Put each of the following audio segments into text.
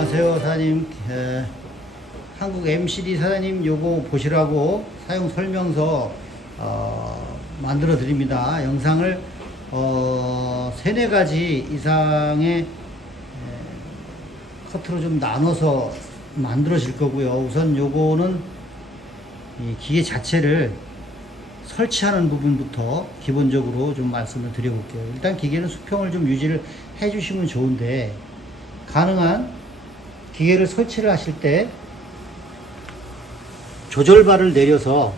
안녕하세요 사장님. 한국 MCD 사장님 요거 보시라고 사용 설명서 만들어 드립니다. 영상을 3-4가지 이상의 커트로 좀 나눠서 만들어질 거고요. 우선 요거는 이 기계 자체를 설치하는 부분부터 기본적으로 좀 말씀을 드려볼게요. 일단 기계는 수평을 좀 유지를 해주시면 좋은데, 가능한 기계를 설치를 하실 때 조절바를 내려서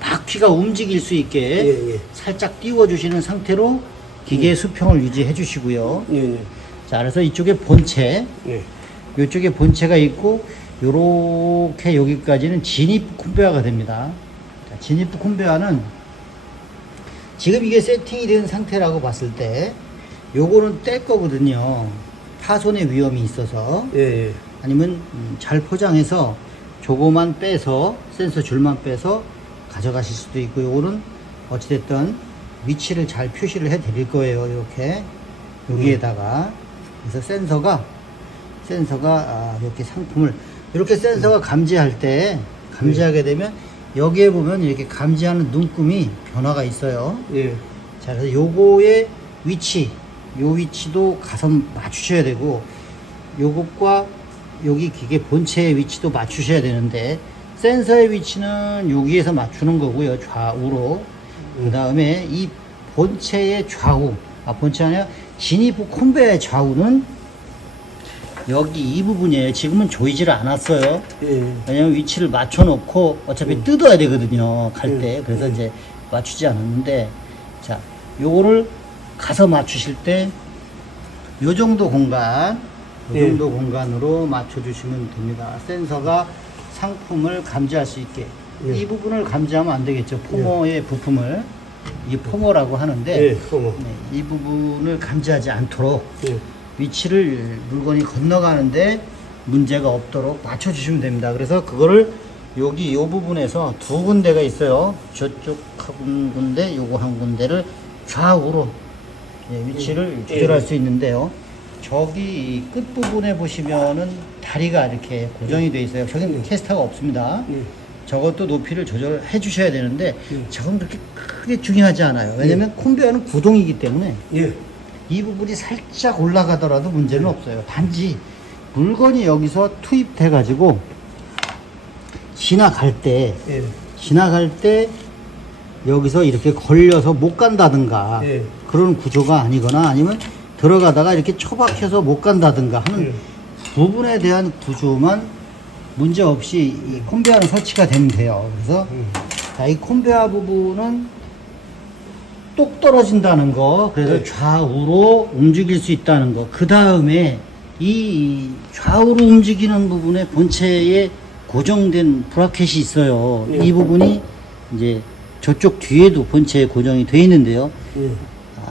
바퀴가 움직일 수 있게 살짝 띄워 주시는 상태로 기계의 수평을 유지해 주시고요. 자, 그래서 이쪽에 본체, 이쪽에 본체가 있고 요렇게 여기까지는 진입 콤베어가 됩니다. 자, 진입 콤베어는 지금 이게 세팅이 된 상태라고 봤을 때 요거는 뗄 거거든요. 파손의 위험이 있어서. 아니면 잘 포장해서 조그만 빼서 센서 줄만 빼서 가져가실 수도 있고, 요거는 어찌됐든 위치를 잘 표시를 해 드릴 거예요. 이렇게 여기에다가. 그래서 센서가 이렇게 상품을 이렇게 센서가 감지할 때 감지하게 되면 여기에 보면 이렇게 감지하는 눈금이 변화가 있어요. 자, 그래서 요거의 위치, 요 위치도 가서 맞추셔야 되고, 요것과 여기 기계 본체의 위치도 맞추셔야 되는데, 센서의 위치는 여기에서 맞추는 거고요. 좌우로. 그 다음에 이 본체의 좌우, 본체 아니라 진입 콤베의 좌우는 여기 이 부분이에요. 지금은 조이지를 않았어요. 왜냐면 위치를 맞춰 놓고 어차피 뜯어야 되거든요, 갈 때. 그래서 이제 맞추지 않았는데, 자, 요거를 가서 맞추실 때 요 정도 공간, 정도 공간으로 맞춰 주시면 됩니다. 센서가 상품을 감지할 수 있게. 이 부분을 감지하면 안 되겠죠. 포머의 부품을, 이 포머라고 하는데, 이 부분을 감지하지 않도록 위치를 물건이 건너가는데 문제가 없도록 맞춰 주시면 됩니다. 그래서 그거를 여기 요 부분에서 2군데가 있어요. 저쪽 한 군데, 요거 한 군데를 좌우로 위치를 조절할 수 있는데요. 저기 끝부분에 보시면은 다리가 이렇게 고정이 되어 있어요. 저기는 캐스터가 없습니다. 저것도 높이를 조절해 주셔야 되는데, 저건 그렇게 크게 중요하지 않아요. 왜냐면 콤베어는 구동이기 때문에 이 부분이 살짝 올라가더라도 문제는 없어요. 단지 물건이 여기서 투입돼 가지고 지나갈 때 여기서 이렇게 걸려서 못 간다든가 그런 구조가 아니거나, 아니면 들어가다가 이렇게 처박혀서 못 간다든가 하는 부분에 대한 구조만 문제 없이 이 콤베어는 설치가 되면 돼요. 그래서 자, 이 콤베어 부분은 똑 떨어진다는 거, 그래서 좌우로 움직일 수 있다는 거, 그 다음에 이 좌우로 움직이는 부분에 본체에 고정된 브라켓이 있어요. 이 부분이 이제 저쪽 뒤에도 본체에 고정이 되어 있는데요.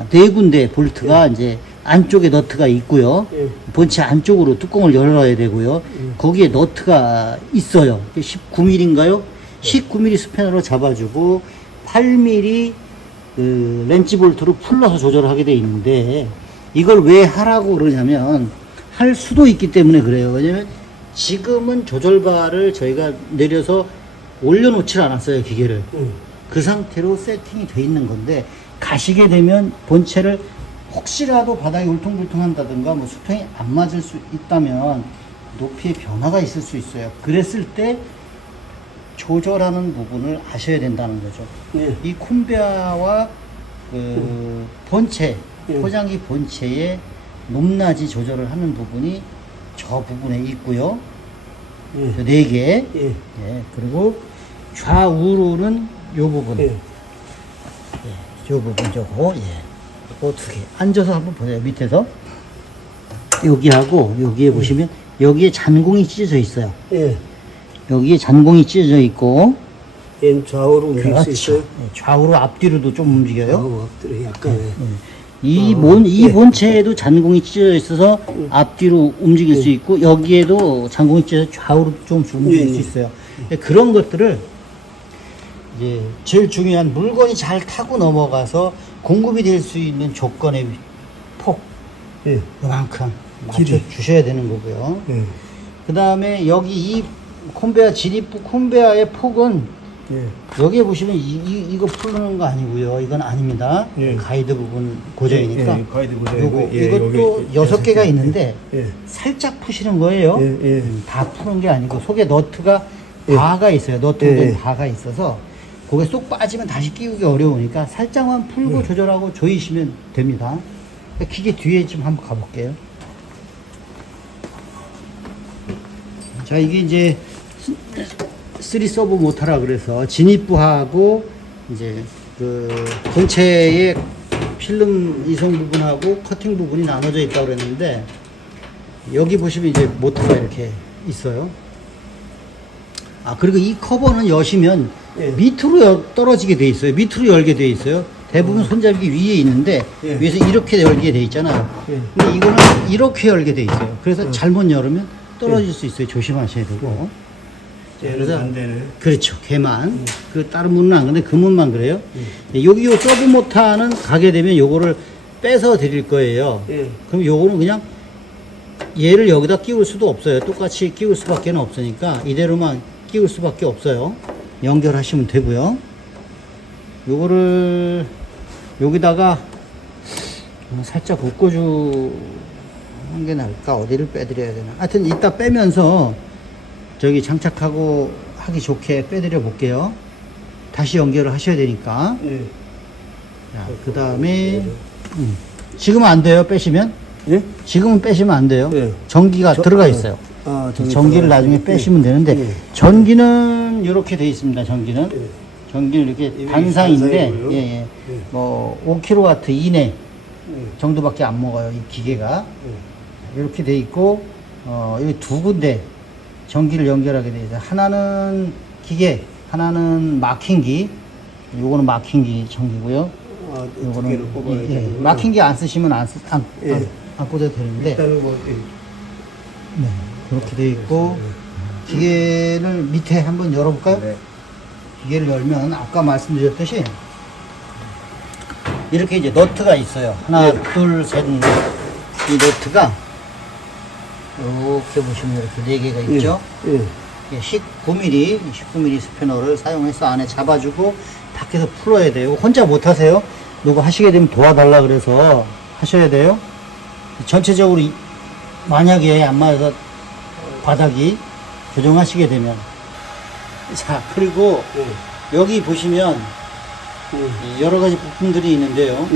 4군데 볼트가 이제 안쪽에 너트가 있고요. 본체 안쪽으로 뚜껑을 열어야 되고요. 거기에 너트가 있어요. 19mm인가요? 19mm 스패너로 잡아주고 8mm 그 렌치 볼트로 풀러서 조절을 하게 돼 있는데, 이걸 왜 하라고 그러냐면, 할 수도 있기 때문에 그래요. 왜냐면 지금은 조절바를 저희가 내려서 올려놓질 않았어요, 기계를. 그 상태로 세팅이 돼 있는 건데, 가시게 되면 본체를 혹시라도 바닥이 울퉁불퉁 한다든가 뭐 수평이 안 맞을 수 있다면 높이의 변화가 있을 수 있어요. 그랬을 때 조절하는 부분을 아셔야 된다는 거죠. 이 콤베어와 그 본체, 포장기 본체의 높낮이 조절을 하는 부분이 저 부분에 있고요. 저 4개. 그리고 좌우로는 요 부분. 요 부분 저거. 그 2개. 앉아서 한번 보세요. 밑에서. 여기하고 여기에 보시면 여기에 잔공이 찢어져 있어요. 여기에 잔공이 찢어져 있고, 얘는 좌우로 움직일 수 있어요? 좌우로 앞뒤로도 좀 움직여요. 앞뒤로 약간. 이 본체에도 잔공이 찢어져 있어서 앞뒤로 움직일 수 있고, 여기에도 잔공이 찢어져 좌우로 좀 움직일 수 있어요. 그런 것들을 이제 제일 중요한, 물건이 잘 타고 넘어가서 공급이 될 수 있는 조건의 폭, 요만큼 맞춰 주셔야 되는 거고요. 그 다음에 여기 이 콘베아, 진입부 콘베아의 폭은 여기에 보시면 이거 풀는 거 아니고요. 이건 아닙니다. 가이드 부분 고정이니까. 가이드 고정이고. 이것도 6개가 있는데 살짝 푸시는 거예요. 다 푸는 게 아니고 속에 너트가 바가 있어요. 너트에 바가 있어서 그게 쏙 빠지면 다시 끼우기 어려우니까 살짝만 풀고 조절하고 조이시면 됩니다. 기계 뒤에 좀 한번 가볼게요. 자, 이게 이제 3 서브 모터라 그래서 진입부하고 이제 그 본체의 필름 이송 부분하고 커팅 부분이 나눠져 있다고 그랬는데 여기 보시면 이제 모터가 이렇게 있어요. 아, 그리고 이 커버는 여시면 밑으로 떨어지게 돼 있어요. 밑으로 열게 돼 있어요. 대부분 손잡이 위에 있는데 위에서 이렇게 열게 돼 있잖아요. 근데 이거는 이렇게 열게 돼 있어요. 그래서 잘못 열으면 떨어질 수 있어요. 조심하셔야 되고. 그래서 안 되네. 그렇죠. 걔만. 그 다른 문은 안 그런데 그 문만 그래요. 여기 요 서브 모터는 가게 되면 요거를 빼서 드릴 거예요. 그럼 요거는 그냥 얘를 여기다 끼울 수도 없어요. 똑같이 끼울 수밖에 없으니까 이대로만 끼울 수밖에 없어요. 연결하시면 되고요. 요거를 여기다가 살짝 묶어주는 게 나을까? 어디를 빼드려야 되나? 하여튼 이따 빼면서 저기 장착하고 하기 좋게 빼드려 볼게요. 다시 연결을 하셔야 되니까. 자, 그 다음에 지금은 안 돼요. 빼시면. 지금은 빼시면 안 돼요. 전기가 들어가 있어요. 전기를 나중에 빼시면 되는데 전기는 이렇게 돼 있습니다. 전기는 이렇게 단상인데 뭐 5kW 이내 정도밖에 안 먹어요. 이 기계가 이렇게 돼 있고 여기 두 군데 전기를 연결하게 돼 있어요. 하나는 기계, 하나는 마킹기. 요거는 마킹기 전기고요. 요거는 마킹기 안 쓰시면 안 꽂아도 되는데 네, 그렇게 돼 있고 기계를 밑에 한번 열어볼까요? 기계를 열면 아까 말씀드렸듯이 이렇게 이제 너트가 있어요. 하나, 둘, 셋, 넷. 이 너트가 이렇게 보시면 이렇게 4개가 있죠. 19mm 스패너를 사용해서 안에 잡아주고 밖에서 풀어야 돼요. 혼자 못 하세요. 누구 하시게 되면 도와달라 그래서 하셔야 돼요. 전체적으로 만약에 안 맞아서 바닥이 교정하시게 되면 자, 그리고 여기 보시면 여러 가지 부품들이 있는데요.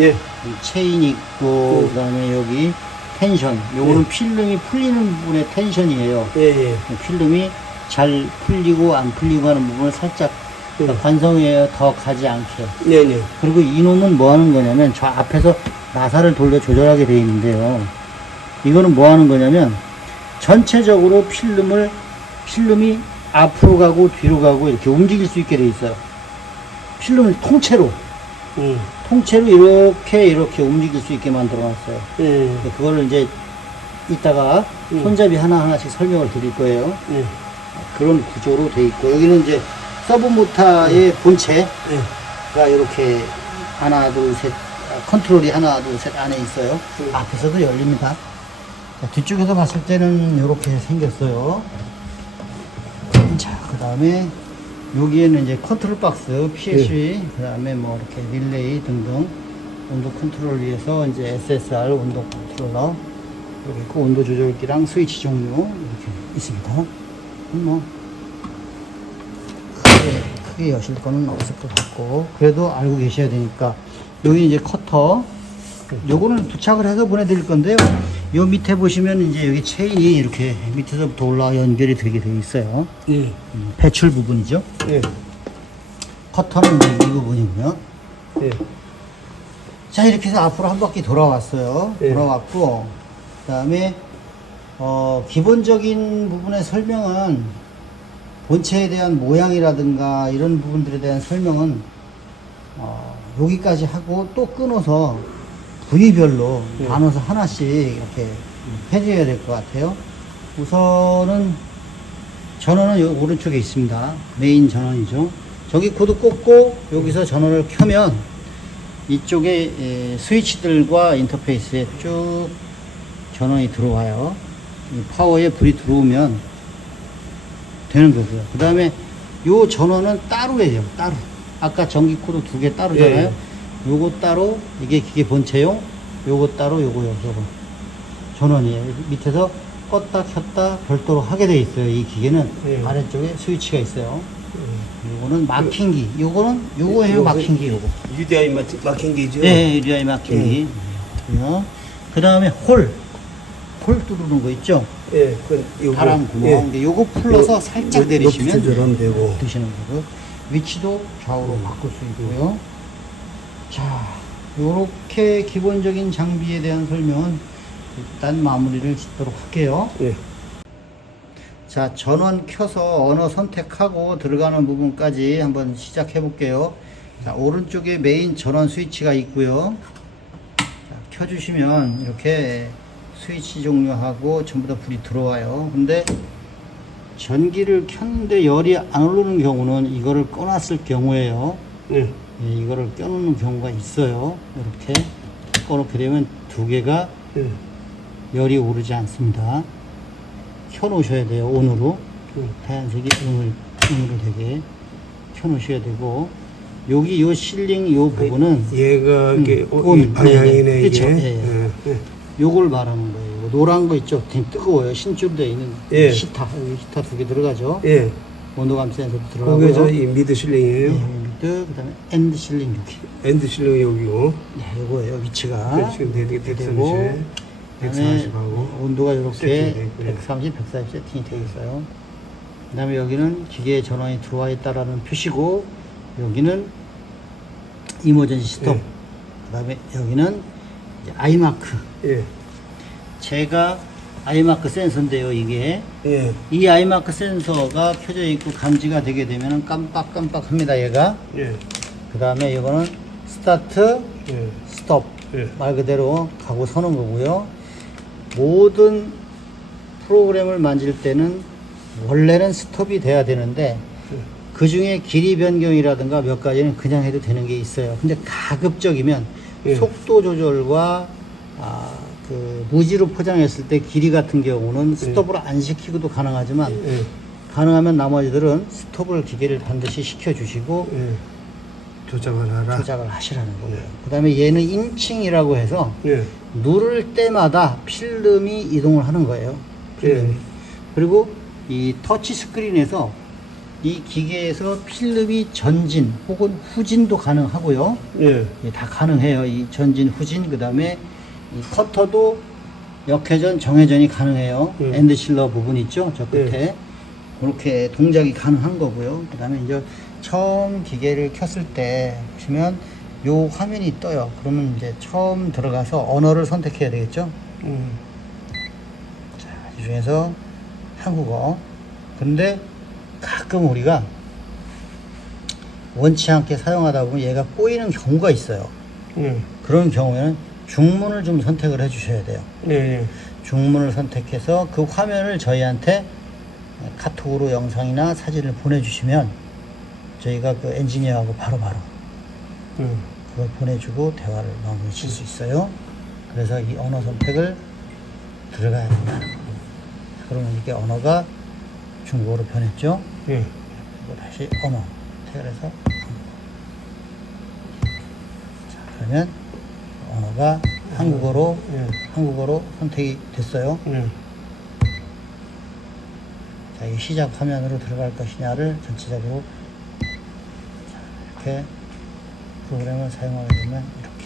체인이 있고 그다음에 여기 텐션, 요거는 필름이 풀리는 부분의 텐션이에요. 필름이 잘 풀리고 안 풀리고 하는 부분을 살짝 관성에 더 가지 않게. 그리고 이놈은 뭐 하는 거냐면 저 앞에서 나사를 돌려 조절하게 되어 있는데요. 이거는 뭐 하는 거냐면 전체적으로 필름이 앞으로 가고 뒤로 가고 이렇게 움직일 수 있게 되어 있어요. 필름을 통째로 이렇게 움직일 수 있게 만들어 놨어요. 그거를 이제 이따가 손잡이 하나하나씩 설명을 드릴 거예요. 그런 구조로 되어 있고 여기는 이제 서브 모터의 본체가 이렇게 하나 둘 셋 컨트롤이 하나 둘 셋 안에 있어요. 앞에서도 열립니다. 자, 뒤쪽에서 봤을 때는 이렇게 생겼어요. 자, 그 다음에 여기에는 이제 컨트롤 박스, PLC, 그 다음에 뭐 이렇게 릴레이 등등 온도 컨트롤 위해서 이제 SSR 온도 컨트롤러 여기 있고 온도 조절기랑 스위치 종류 이렇게 있습니다. 뭐 크게 여실 거는 없을 것 같고 그래도 알고 계셔야 되니까 여기 이제 커터 요거는 부착을 해서 보내드릴 건데요. 요 밑에 보시면 이제 여기 체인이 이렇게 밑에서부터 올라와 연결이 되게 되어 있어요. 배출 부분이죠. 커터는 이제 이 부분이고요. 자, 이렇게 해서 앞으로 한 바퀴 돌아왔어요. 돌아왔고, 그 다음에, 기본적인 부분의 설명은 본체에 대한 모양이라든가 이런 부분들에 대한 설명은, 여기까지 하고 또 끊어서 부위별로 나눠서 하나씩 이렇게 해줘야 될 것 같아요. 우선은 전원은 여기 오른쪽에 있습니다. 메인 전원이죠. 저기 코드 꽂고 여기서 전원을 켜면 이쪽에 스위치들과 인터페이스에 쭉 전원이 들어와요. 이 파워에 불이 들어오면 되는 거고요. 그 다음에 요 전원은 따로 해요. 따로. 아까 전기 코드 2개 따로잖아요. 요거 따로, 이게 기계 본체용, 요거 따로, 요거요. 요거. 전원이에요. 밑에서 껐다 켰다 별도로 하게 돼 있어요. 이 기계는 아래쪽에 스위치가 있어요. 요거는 마킹기. 요거는 요거예요. 마킹기 요거. UDI 마킹기죠? 네, UDI 마킹기. 그 다음에 홀 뚫는 거 있죠? 예, 요거. 바람 구멍. 요거 풀러서 살짝 내리시면 되고. 드시는 거고. 위치도 좌우로 바꿀 수 있고요. 자, 요렇게 기본적인 장비에 대한 설명은 일단 마무리를 짓도록 할게요. 예. 자, 전원 켜서 언어 선택하고 들어가는 부분까지 한번 시작해 볼게요. 자, 오른쪽에 메인 전원 스위치가 있고요. 자, 켜주시면 이렇게 스위치 종료하고 전부 다 불이 들어와요. 근데 전기를 켰는데 열이 안 오르는 경우는 이거를 꺼놨을 경우에요. 예. 예, 이거를 껴놓는 경우가 있어요. 이렇게 꺼놓게 되면 2개가 열이 오르지 않습니다. 켜놓으셔야 돼요. 온으로. 하얀색이 온으로 되게 켜놓으셔야 되고, 여기 요 실링 요 부분은 얘가 이게 온 방향이네. 네네. 이게. 그쵸. 예, 예. 요걸 말하는 거예요. 요거 노란 거 있죠? 되게 뜨거워요. 신줄 되어 있는 히타. 여기 히타 2개 들어가죠. 예. 온도감 센서도 그게 들어가고요. 저이 미드 실링이에요. 그 다음에 엔드 실링 여기. 엔드 실링이 여기고. 네, 요거예요. 위치가. 지금 되게 130, 되고, 140하고. 온도가 이렇게 세팅이 돼 있고요. 130, 140 세팅이 되어 있어요. 그 다음에 여기는 기계에 전원이 들어와 있다라는 표시고, 여기는 이머전시 스톱. 예. 그 다음에 여기는 이제 아이마크. 예. 제가 아이마크 센서인데요, 이게. 예. 이 아이마크 센서가 켜져 있고 감지가 되게 되면 깜빡깜빡 합니다, 얘가. 예. 그 다음에 이거는 스타트, 예. 스톱. 예. 말 그대로 가고 서는 거고요. 모든 프로그램을 만질 때는 원래는 스톱이 돼야 되는데 그 중에 길이 변경이라든가 몇 가지는 그냥 해도 되는 게 있어요. 근데 가급적이면 속도 조절과 그 무지로 포장했을 때 길이 같은 경우는 스톱을 안 시키고도 가능하지만 가능하면 나머지들은 스톱을 기계를 반드시 시켜주시고 조작을 하라. 조작을 하시라는 거예요. 그 다음에 얘는 인칭이라고 해서 누를 때마다 필름이 이동을 하는 거예요. 필름이. 그리고 이 터치 스크린에서 이 기계에서 필름이 전진 혹은 후진도 가능하고요. 예, 다 가능해요. 이 전진, 후진, 그 다음에 이 커터도 역회전, 정회전이 가능해요. 엔드실러 부분 있죠? 저 끝에. 그렇게 동작이 가능한 거고요. 그 다음에 이제 처음 기계를 켰을 때 보시면 요 화면이 떠요. 그러면 이제 처음 들어가서 언어를 선택해야 되겠죠? 자, 이 중에서 한국어. 근데 가끔 우리가 원치 않게 사용하다 보면 얘가 꼬이는 경우가 있어요. 그런 경우에는 중문을 좀 선택을 해 주셔야 돼요. 중문을 선택해서 그 화면을 저희한테 카톡으로 영상이나 사진을 보내주시면 저희가 그 엔지니어하고 바로바로 그걸 보내주고 대화를 마무리 칠 수 있어요. 그래서 이 언어 선택을 들어가야 된다. 그러면 이게 언어가 중국어로 변했죠. 그리고 다시 언어 선택을 해서 자, 그러면 언어가 한국어로 선택이 됐어요. 자, 이 시작 화면으로 들어갈 것이냐를 전체적으로 자, 이렇게 프로그램을 사용하게 되면 이렇게.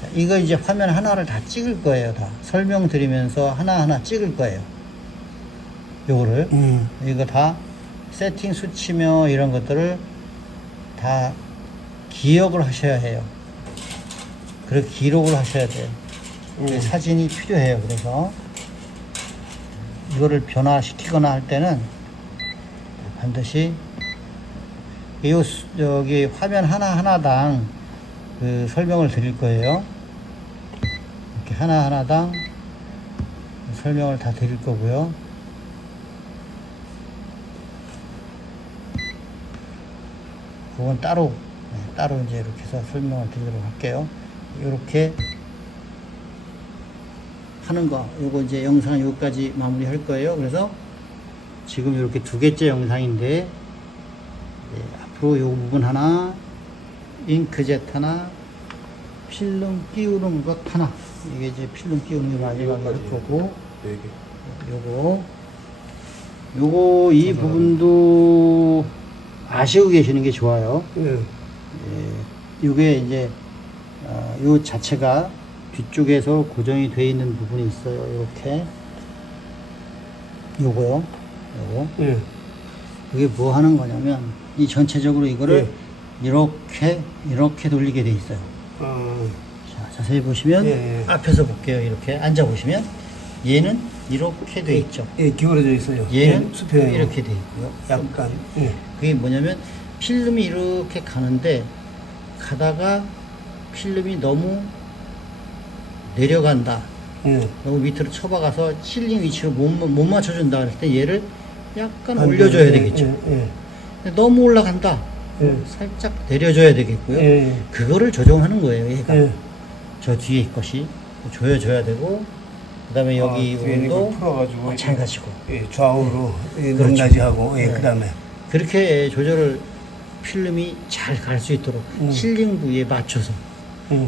자, 이거 이제 화면 하나를 다 찍을 거예요. 다 설명드리면서 하나하나 찍을 거예요. 요거를 이거 다 세팅 수치며 이런 것들을 다 기억을 하셔야 해요. 그리고 기록을 하셔야 돼요. 사진이 필요해요. 그래서 이거를 변화시키거나 할 때는 반드시 여기 화면 하나하나당 그 설명을 드릴 거예요. 이렇게 하나하나당 설명을 다 드릴 거고요. 그건 따로 이제 이렇게 해서 설명을 드리도록 할게요. 이렇게 하는 거, 요거 이제 영상은 여기까지 마무리 할 거예요. 그래서 지금 이렇게 2개째 영상인데, 예, 앞으로 요 부분 하나, 잉크젯 하나, 필름 끼우는 것 하나, 이게 이제 필름 끼우는 게 마지막에 할 거고, 요거 이 부분도 아시고 계시는 게 좋아요. 예, 요게 이제 요 자체가 뒤쪽에서 고정이 되어 있는 부분이 있어요. 이렇게 요거 이게 뭐 하는 거냐면 이 전체적으로 이거를 이렇게 돌리게 돼 있어요. 자, 자세히 보시면 앞에서 볼게요. 이렇게 앉아 보시면 얘는 이렇게 돼 있죠. 기울어져 있어요. 얘는 수평 이렇게 돼 있고요. 약간. 그게 뭐냐면 필름이 이렇게 가는데 가다가 필름이 너무 내려간다. 너무 밑으로 쳐박아서 실링 위치로 못 맞춰준다 그럴 때 얘를 약간 올려줘야 되겠죠. 근데 너무 올라간다. 살짝 내려줘야 되겠고요. 그거를 조정하는 거예요. 얘가 저 뒤에 것이 조여줘야 되고, 그 다음에 여기 부분도 풀어가지고 마찬가지고 좌우로 그렇죠. 높낮이하고 그 다음에 그렇게 조절을 필름이 잘 갈 수 있도록 실링 부위에 맞춰서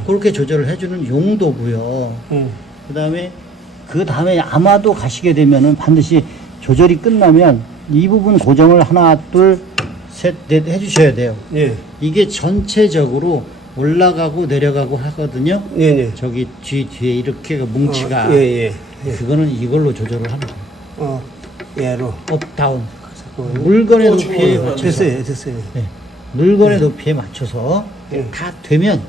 그렇게 조절을 해주는 용도고요. 그 다음에 아마도 가시게 되면은 반드시 조절이 끝나면 이 부분 고정을 하나, 둘, 셋, 넷 해주셔야 돼요. 이게 전체적으로 올라가고 내려가고 하거든요. 저기 뒤에 이렇게 뭉치가 그거는 이걸로 조절을 하는 거예요. 얘로 업, 다운. 물건의 높이에 맞춰서 됐어요. 네, 물건의 높이에 맞춰서 다 되면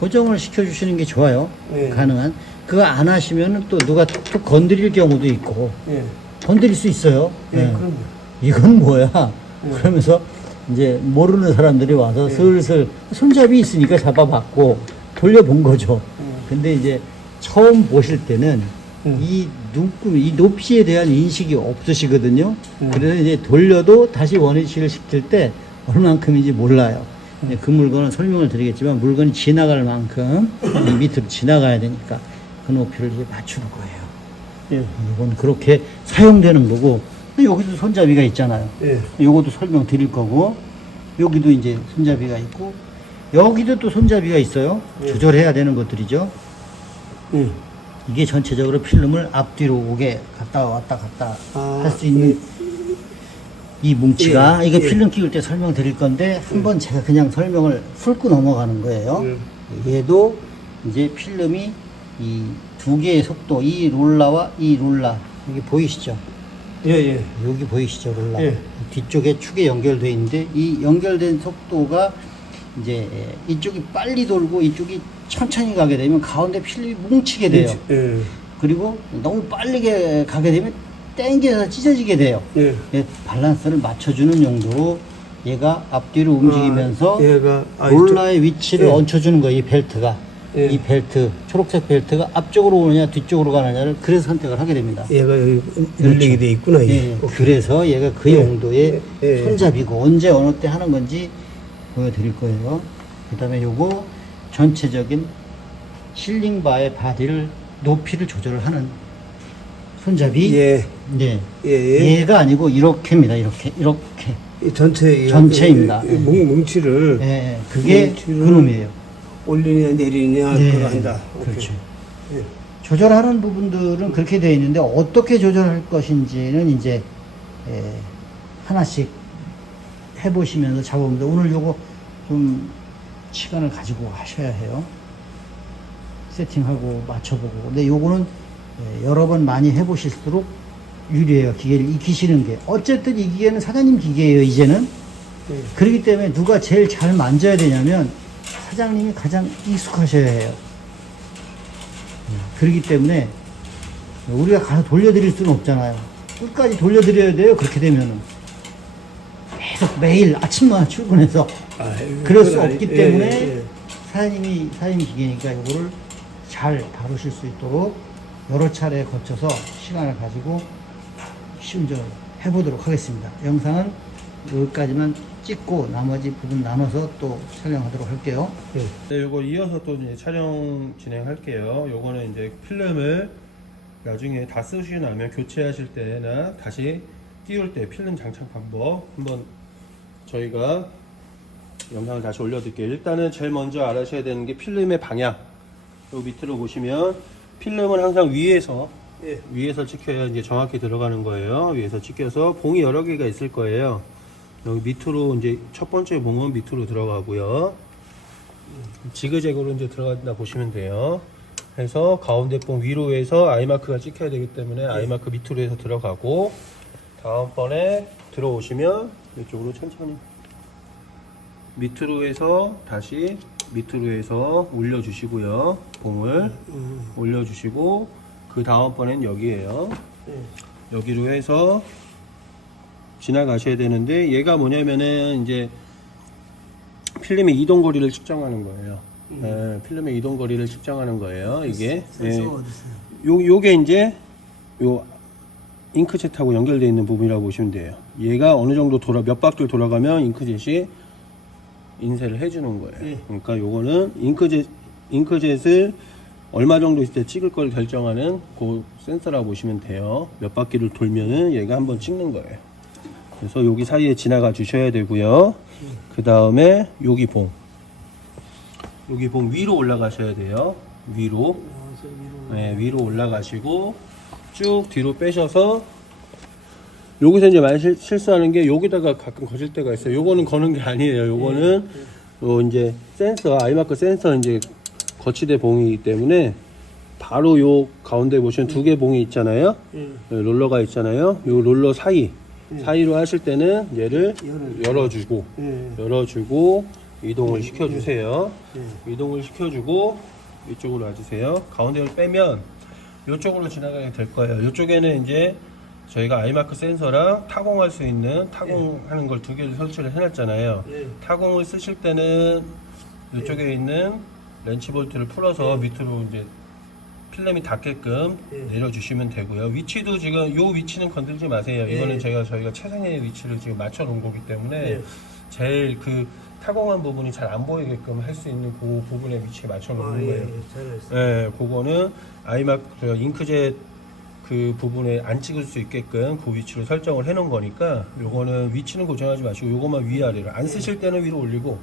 고정을 시켜주시는 게 좋아요. 가능한. 그거 안 하시면 또 누가 툭툭 건드릴 경우도 있고 건드릴 수 있어요. 그럼요. 이건 뭐야? 그러면서 이제 모르는 사람들이 와서 슬슬 손잡이 있으니까 잡아봤고 돌려본 거죠. 근데 이제 처음 보실 때는 이 눈금, 이 높이에 대한 인식이 없으시거든요. 그래서 이제 돌려도 다시 원위치를 시킬 때 얼만큼인지 몰라요. 그 물건은 설명을 드리겠지만 물건이 지나갈 만큼 이 밑으로 지나가야 되니까 그 높이를 이제 맞추는 거예요. 이건 그렇게 사용되는 거고, 여기도 손잡이가 있잖아요. 요것도 설명 드릴 거고, 여기도 이제 손잡이가 있고, 여기도 또 손잡이가 있어요. 조절해야 되는 것들이죠. 이게 전체적으로 필름을 앞뒤로 오게 왔다 갔다 할 수 있는 이 뭉치가, 이거 필름 끼울 때 설명 드릴 건데, 한번 제가 그냥 설명을 훑고 넘어가는 거예요. 얘도 이제 필름이 이 2개의 속도, 이 롤라와 이 롤라, 여기 보이시죠? 여기 보이시죠, 롤라? 뒤쪽에 축에 연결되어 있는데, 이 연결된 속도가 이제 이쪽이 빨리 돌고 이쪽이 천천히 가게 되면 가운데 필름이 뭉치게 돼요. 그리고 너무 빨리 가게 되면 땡겨서 찢어지게 돼요. 밸런스를 맞춰주는 용도로 얘가 앞뒤로 움직이면서 롤라의 위치를 얹혀주는 거예요. 이 벨트가. 이 벨트, 초록색 벨트가 앞쪽으로 오느냐 뒤쪽으로 가느냐를 그래서 선택을 하게 됩니다. 얘가 여기 늘리게 돼 있구나. 그래서 얘가 그 용도의 손잡이고 언제 어느 때 하는 건지 보여드릴 거예요. 그 다음에 요거 전체적인 실링바의 바디를 높이를 조절을 하는 손잡이. 얘가 아니고 이렇게입니다. 이렇게 전체입니다. 뭉치를 그게 그놈이에요. 올리냐 내리냐 그거 한다. 그렇죠. 조절하는 부분들은 그렇게 되어 있는데 어떻게 조절할 것인지는 이제 하나씩 해보시면서 잡아봅니다. 오늘 요거 좀 시간을 가지고 하셔야 해요. 세팅하고 맞춰보고. 근데 요거는 여러 번 많이 해보실수록 유리해요. 기계를 익히시는 게. 어쨌든 이 기계는 사장님 기계예요, 이제는. 그렇기 때문에 누가 제일 잘 만져야 되냐면 사장님이 가장 익숙하셔야 해요. 그렇기 때문에 우리가 가서 돌려드릴 수는 없잖아요. 끝까지 돌려드려야 돼요. 그렇게 되면은 계속 매일 아침마다 출근해서 그럴 수 없기 때문에 사장님 기계니까 이거를 잘 다루실 수 있도록 여러 차례 거쳐서 시간을 가지고 시운전을 해보도록 하겠습니다. 영상은 여기까지만 찍고 나머지 부분 나눠서 또 촬영하도록 할게요. 네, 요거 이어서 또 이제 촬영 진행할게요. 요거는 이제 필름을 나중에 다 쓰시고 나면 교체하실 때나 다시 띄울 때 필름 장착 방법 한번 저희가 영상을 다시 올려드릴게요. 일단은 제일 먼저 알아셔야 되는 게 필름의 방향. 요 밑으로 보시면 필름은 항상 위에서 위에서 찍혀야 이제 정확히 들어가는 거예요. 위에서 찍혀서 봉이 여러 개가 있을 거예요. 여기 밑으로 이제 첫 번째 봉은 밑으로 들어가고요. 지그재그로 이제 들어간다 보시면 돼요. 해서 가운데 봉 위로 해서 아이마크가 찍혀야 되기 때문에 아이마크 밑으로 해서 들어가고, 다음번에 들어오시면 이쪽으로 천천히 밑으로 해서 다시 밑으로 해서 올려주시고요. 봉을 올려주시고, 그 다음번엔 여기에요. 여기로 해서 지나가셔야 되는데, 얘가 뭐냐면은 이제 필름의 이동 거리를 측정하는 거예요. 네, 필름의 이동 거리를 측정하는 거예요. 이게 요게 이제 요 잉크젯하고 연결되어 있는 부분이라고 보시면 돼요. 얘가 어느 정도 몇 바퀴를 돌아가면 잉크젯이 인쇄를 해주는 거예요. 그러니까 요거는 잉크젯을 얼마 정도 있을 때 찍을 걸 결정하는 그 센서라고 보시면 돼요. 몇 바퀴를 돌면은 얘가 한번 찍는 거예요. 그래서 여기 사이에 지나가 주셔야 되고요. 그 다음에 여기 봉 위로 올라가셔야 돼요. 위로. 네, 위로 올라가시고 쭉 뒤로 빼셔서, 여기서 이제 많이 실수하는 게 여기다가 가끔 거실 때가 있어요. 요거는 거는 게 아니에요. 요거는 요 이제 센서, 아이마크 센서 이제 거치대 봉이기 때문에 바로 요 가운데 보시면 두 개 봉이 있잖아요. 롤러가 있잖아요. 요 롤러 사이로 하실 때는 얘를 열어주고 이동을 시켜주세요. 이동을 시켜주고 이쪽으로 와주세요. 가운데를 빼면 이쪽으로 지나가게 될 거예요. 이쪽에는 이제 저희가 아이마크 센서랑 타공할 수 있는 타공하는 걸 두 개를 설치를 해놨잖아요. 타공을 쓰실 때는 이쪽에 있는 렌치 볼트를 풀어서 밑으로 이제 필름이 닿게끔 내려주시면 되고요. 위치도 지금 요 위치는 건들지 마세요. 이거는 저희가 최상의 위치를 지금 맞춰 놓은 거기 때문에 제일 그 타공한 부분이 잘 안 보이게끔 할 수 있는 그 부분의 위치에 맞춰 놓는 거예요. 네, 그거는 아이마크 잉크젯 그 부분에 안 찍을 수 있게끔 그 위치로 설정을 해 놓은 거니까, 요거는 위치는 고정하지 마시고 요것만 위아래로, 안 쓰실 때는 위로 올리고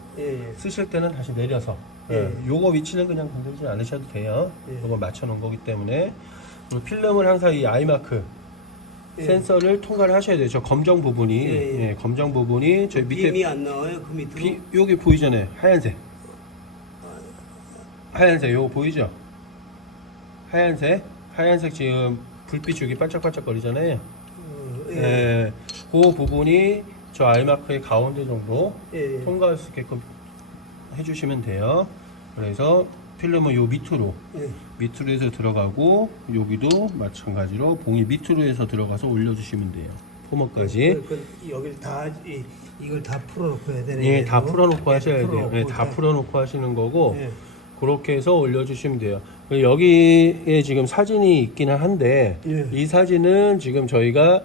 쓰실 때는 다시 내려서, 요거 위치는 그냥 건들지 않으셔도 돼요. 요거 맞춰 놓은 거기 때문에. 그리고 필름은 항상 이 아이마크 센서를 통과를 하셔야 돼요. 저 검정 부분이, 검정 부분이 저 밑에 빔이 안 나와요, 그 밑으로. 여기 보이잖아요. 하얀색 요거 보이죠? 하얀색 지금 불빛이 여기 반짝반짝 거리잖아요. 그 부분이 저 아이마크의 가운데 정도 통과할 수 있게끔 해주시면 돼요. 그래서 필름은 요 밑으로 해서 들어가고, 여기도 마찬가지로 봉이 밑으로 해서 들어가서 올려주시면 돼요. 포머까지. 여기를 이걸 다 풀어놓고 해야 되네. 예, 다 풀어놓고 하셔야 돼요. 네, 다 풀어놓고 하시는 거고, 그렇게 해서 올려주시면 돼요. 여기에 지금 사진이 있기는 한데, 이 사진은 지금 저희가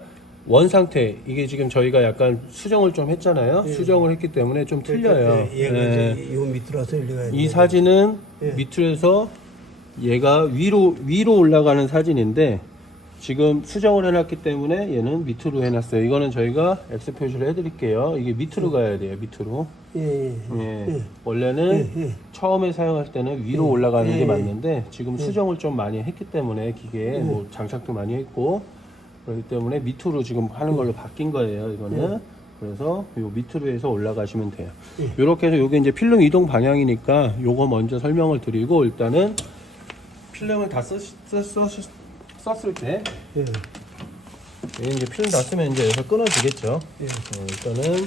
원상태, 이게 지금 저희가 약간 수정을 좀 했잖아요. 수정을 했기 때문에 좀 틀려요. 얘가 요 밑으로 와서 일리가 이 사진은 밑으로 해서 얘가 위로 올라가는 사진인데, 지금 수정을 해놨기 때문에 얘는 밑으로 해놨어요. 이거는 저희가 X 표시를 해드릴게요. 이게 밑으로 가야 돼요. 밑으로. 원래는 처음에 사용할 때는 위로 올라가는 게 맞는데, 지금 수정을 좀 많이 했기 때문에 기계에 뭐 장착도 많이 했고 그렇기 때문에 밑으로 지금 하는 걸로 바뀐 거예요. 이거는. 그래서 요 밑으로 해서 올라가시면 돼요. 요렇게 해서 요게 이제 필름 이동 방향이니까 요거 먼저 설명을 드리고, 일단은 필름을 다 썼을 때 이제 필름 다 쓰면 이제 여기서 끊어지겠죠. 일단은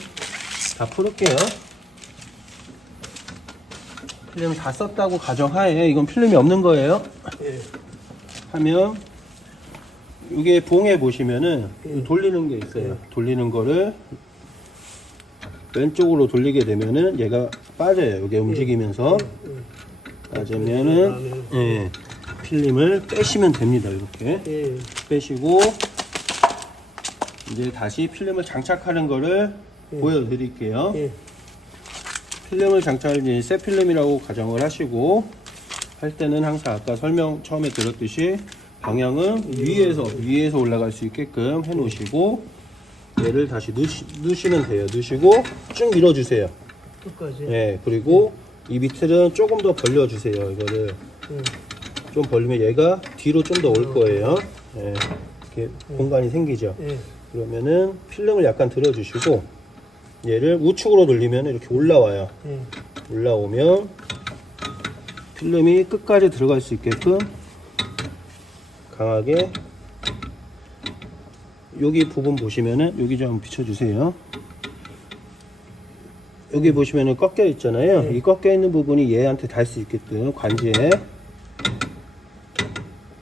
다 풀을게요. 필름 다 썼다고 가정하에 이건 필름이 없는 거예요. 하면 이게 봉에 보시면은 돌리는 게 있어요. 돌리는 거를 왼쪽으로 돌리게 되면은 얘가 빠져요. 이게 움직이면서 빠지면은 필름을 빼시면 됩니다. 이렇게 빼시고 이제 다시 필름을 장착하는 거를 보여드릴게요. 필름을 장착을 새 필름이라고 가정을 하시고 할 때는 항상 아까 설명 처음에 드렸듯이 방향은 위에서 올라갈 수 있게끔 해 놓으시고 얘를 다시 넣으시면 돼요. 넣으시고 쭉 밀어주세요. 끝까지. 네, 그리고 이 밑을 조금 더 벌려주세요. 이거를 좀 벌리면 얘가 뒤로 좀 더 올 거예요. 네, 이렇게 공간이 생기죠. 그러면은 필름을 약간 들어주시고 얘를 우측으로 돌리면 이렇게 올라와요. 올라오면 필름이 끝까지 들어갈 수 있게끔 강하게 여기 부분 보시면은 여기 좀 비춰주세요. 여기 보시면은 꺾여 있잖아요. 이 꺾여 있는 부분이 얘한테 닿을 수 있게끔 관지에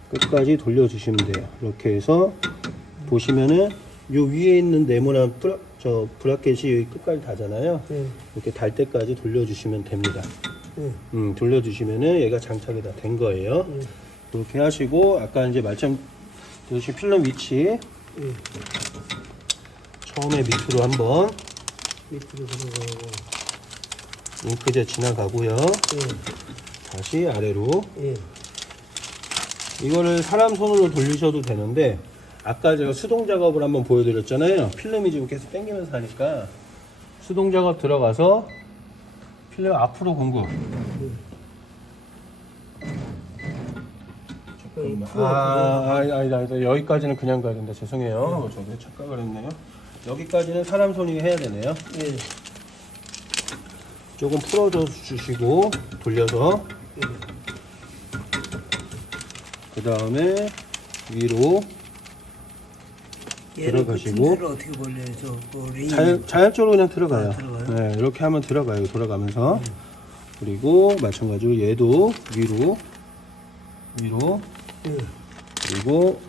끝까지 돌려주시면 돼요. 이렇게 해서 보시면은 요 위에 있는 네모난 브라켓이 여기 끝까지 닿잖아요. 이렇게 닿을 때까지 돌려주시면 됩니다. 돌려주시면은 얘가 장착이 다 된 거예요. 그렇게 하시고 아까 이제 말씀드린 필름 위치 처음에 밑으로 한번 밑으로 들어가고. 잉크젯 지나가고요. 다시 아래로. 이거를 사람 손으로 돌리셔도 되는데 아까 제가 수동 작업을 한번 보여드렸잖아요. 필름이 지금 계속 당기면서 하니까 수동 작업 들어가서 필름 앞으로 공급. 아니다. 여기까지는 그냥 가야 된다. 죄송해요. 저도 착각을 했네요. 여기까지는 사람 손이 해야 되네요. 조금 풀어줘 주시고 돌려서 그 다음에 위로 들어가시고 어떻게 벌려야죠? 자연적으로 그냥 들어가요. 들어가요? 네, 이렇게 하면 들어가요. 돌아가면서 그리고 마찬가지로 얘도 위로 그리고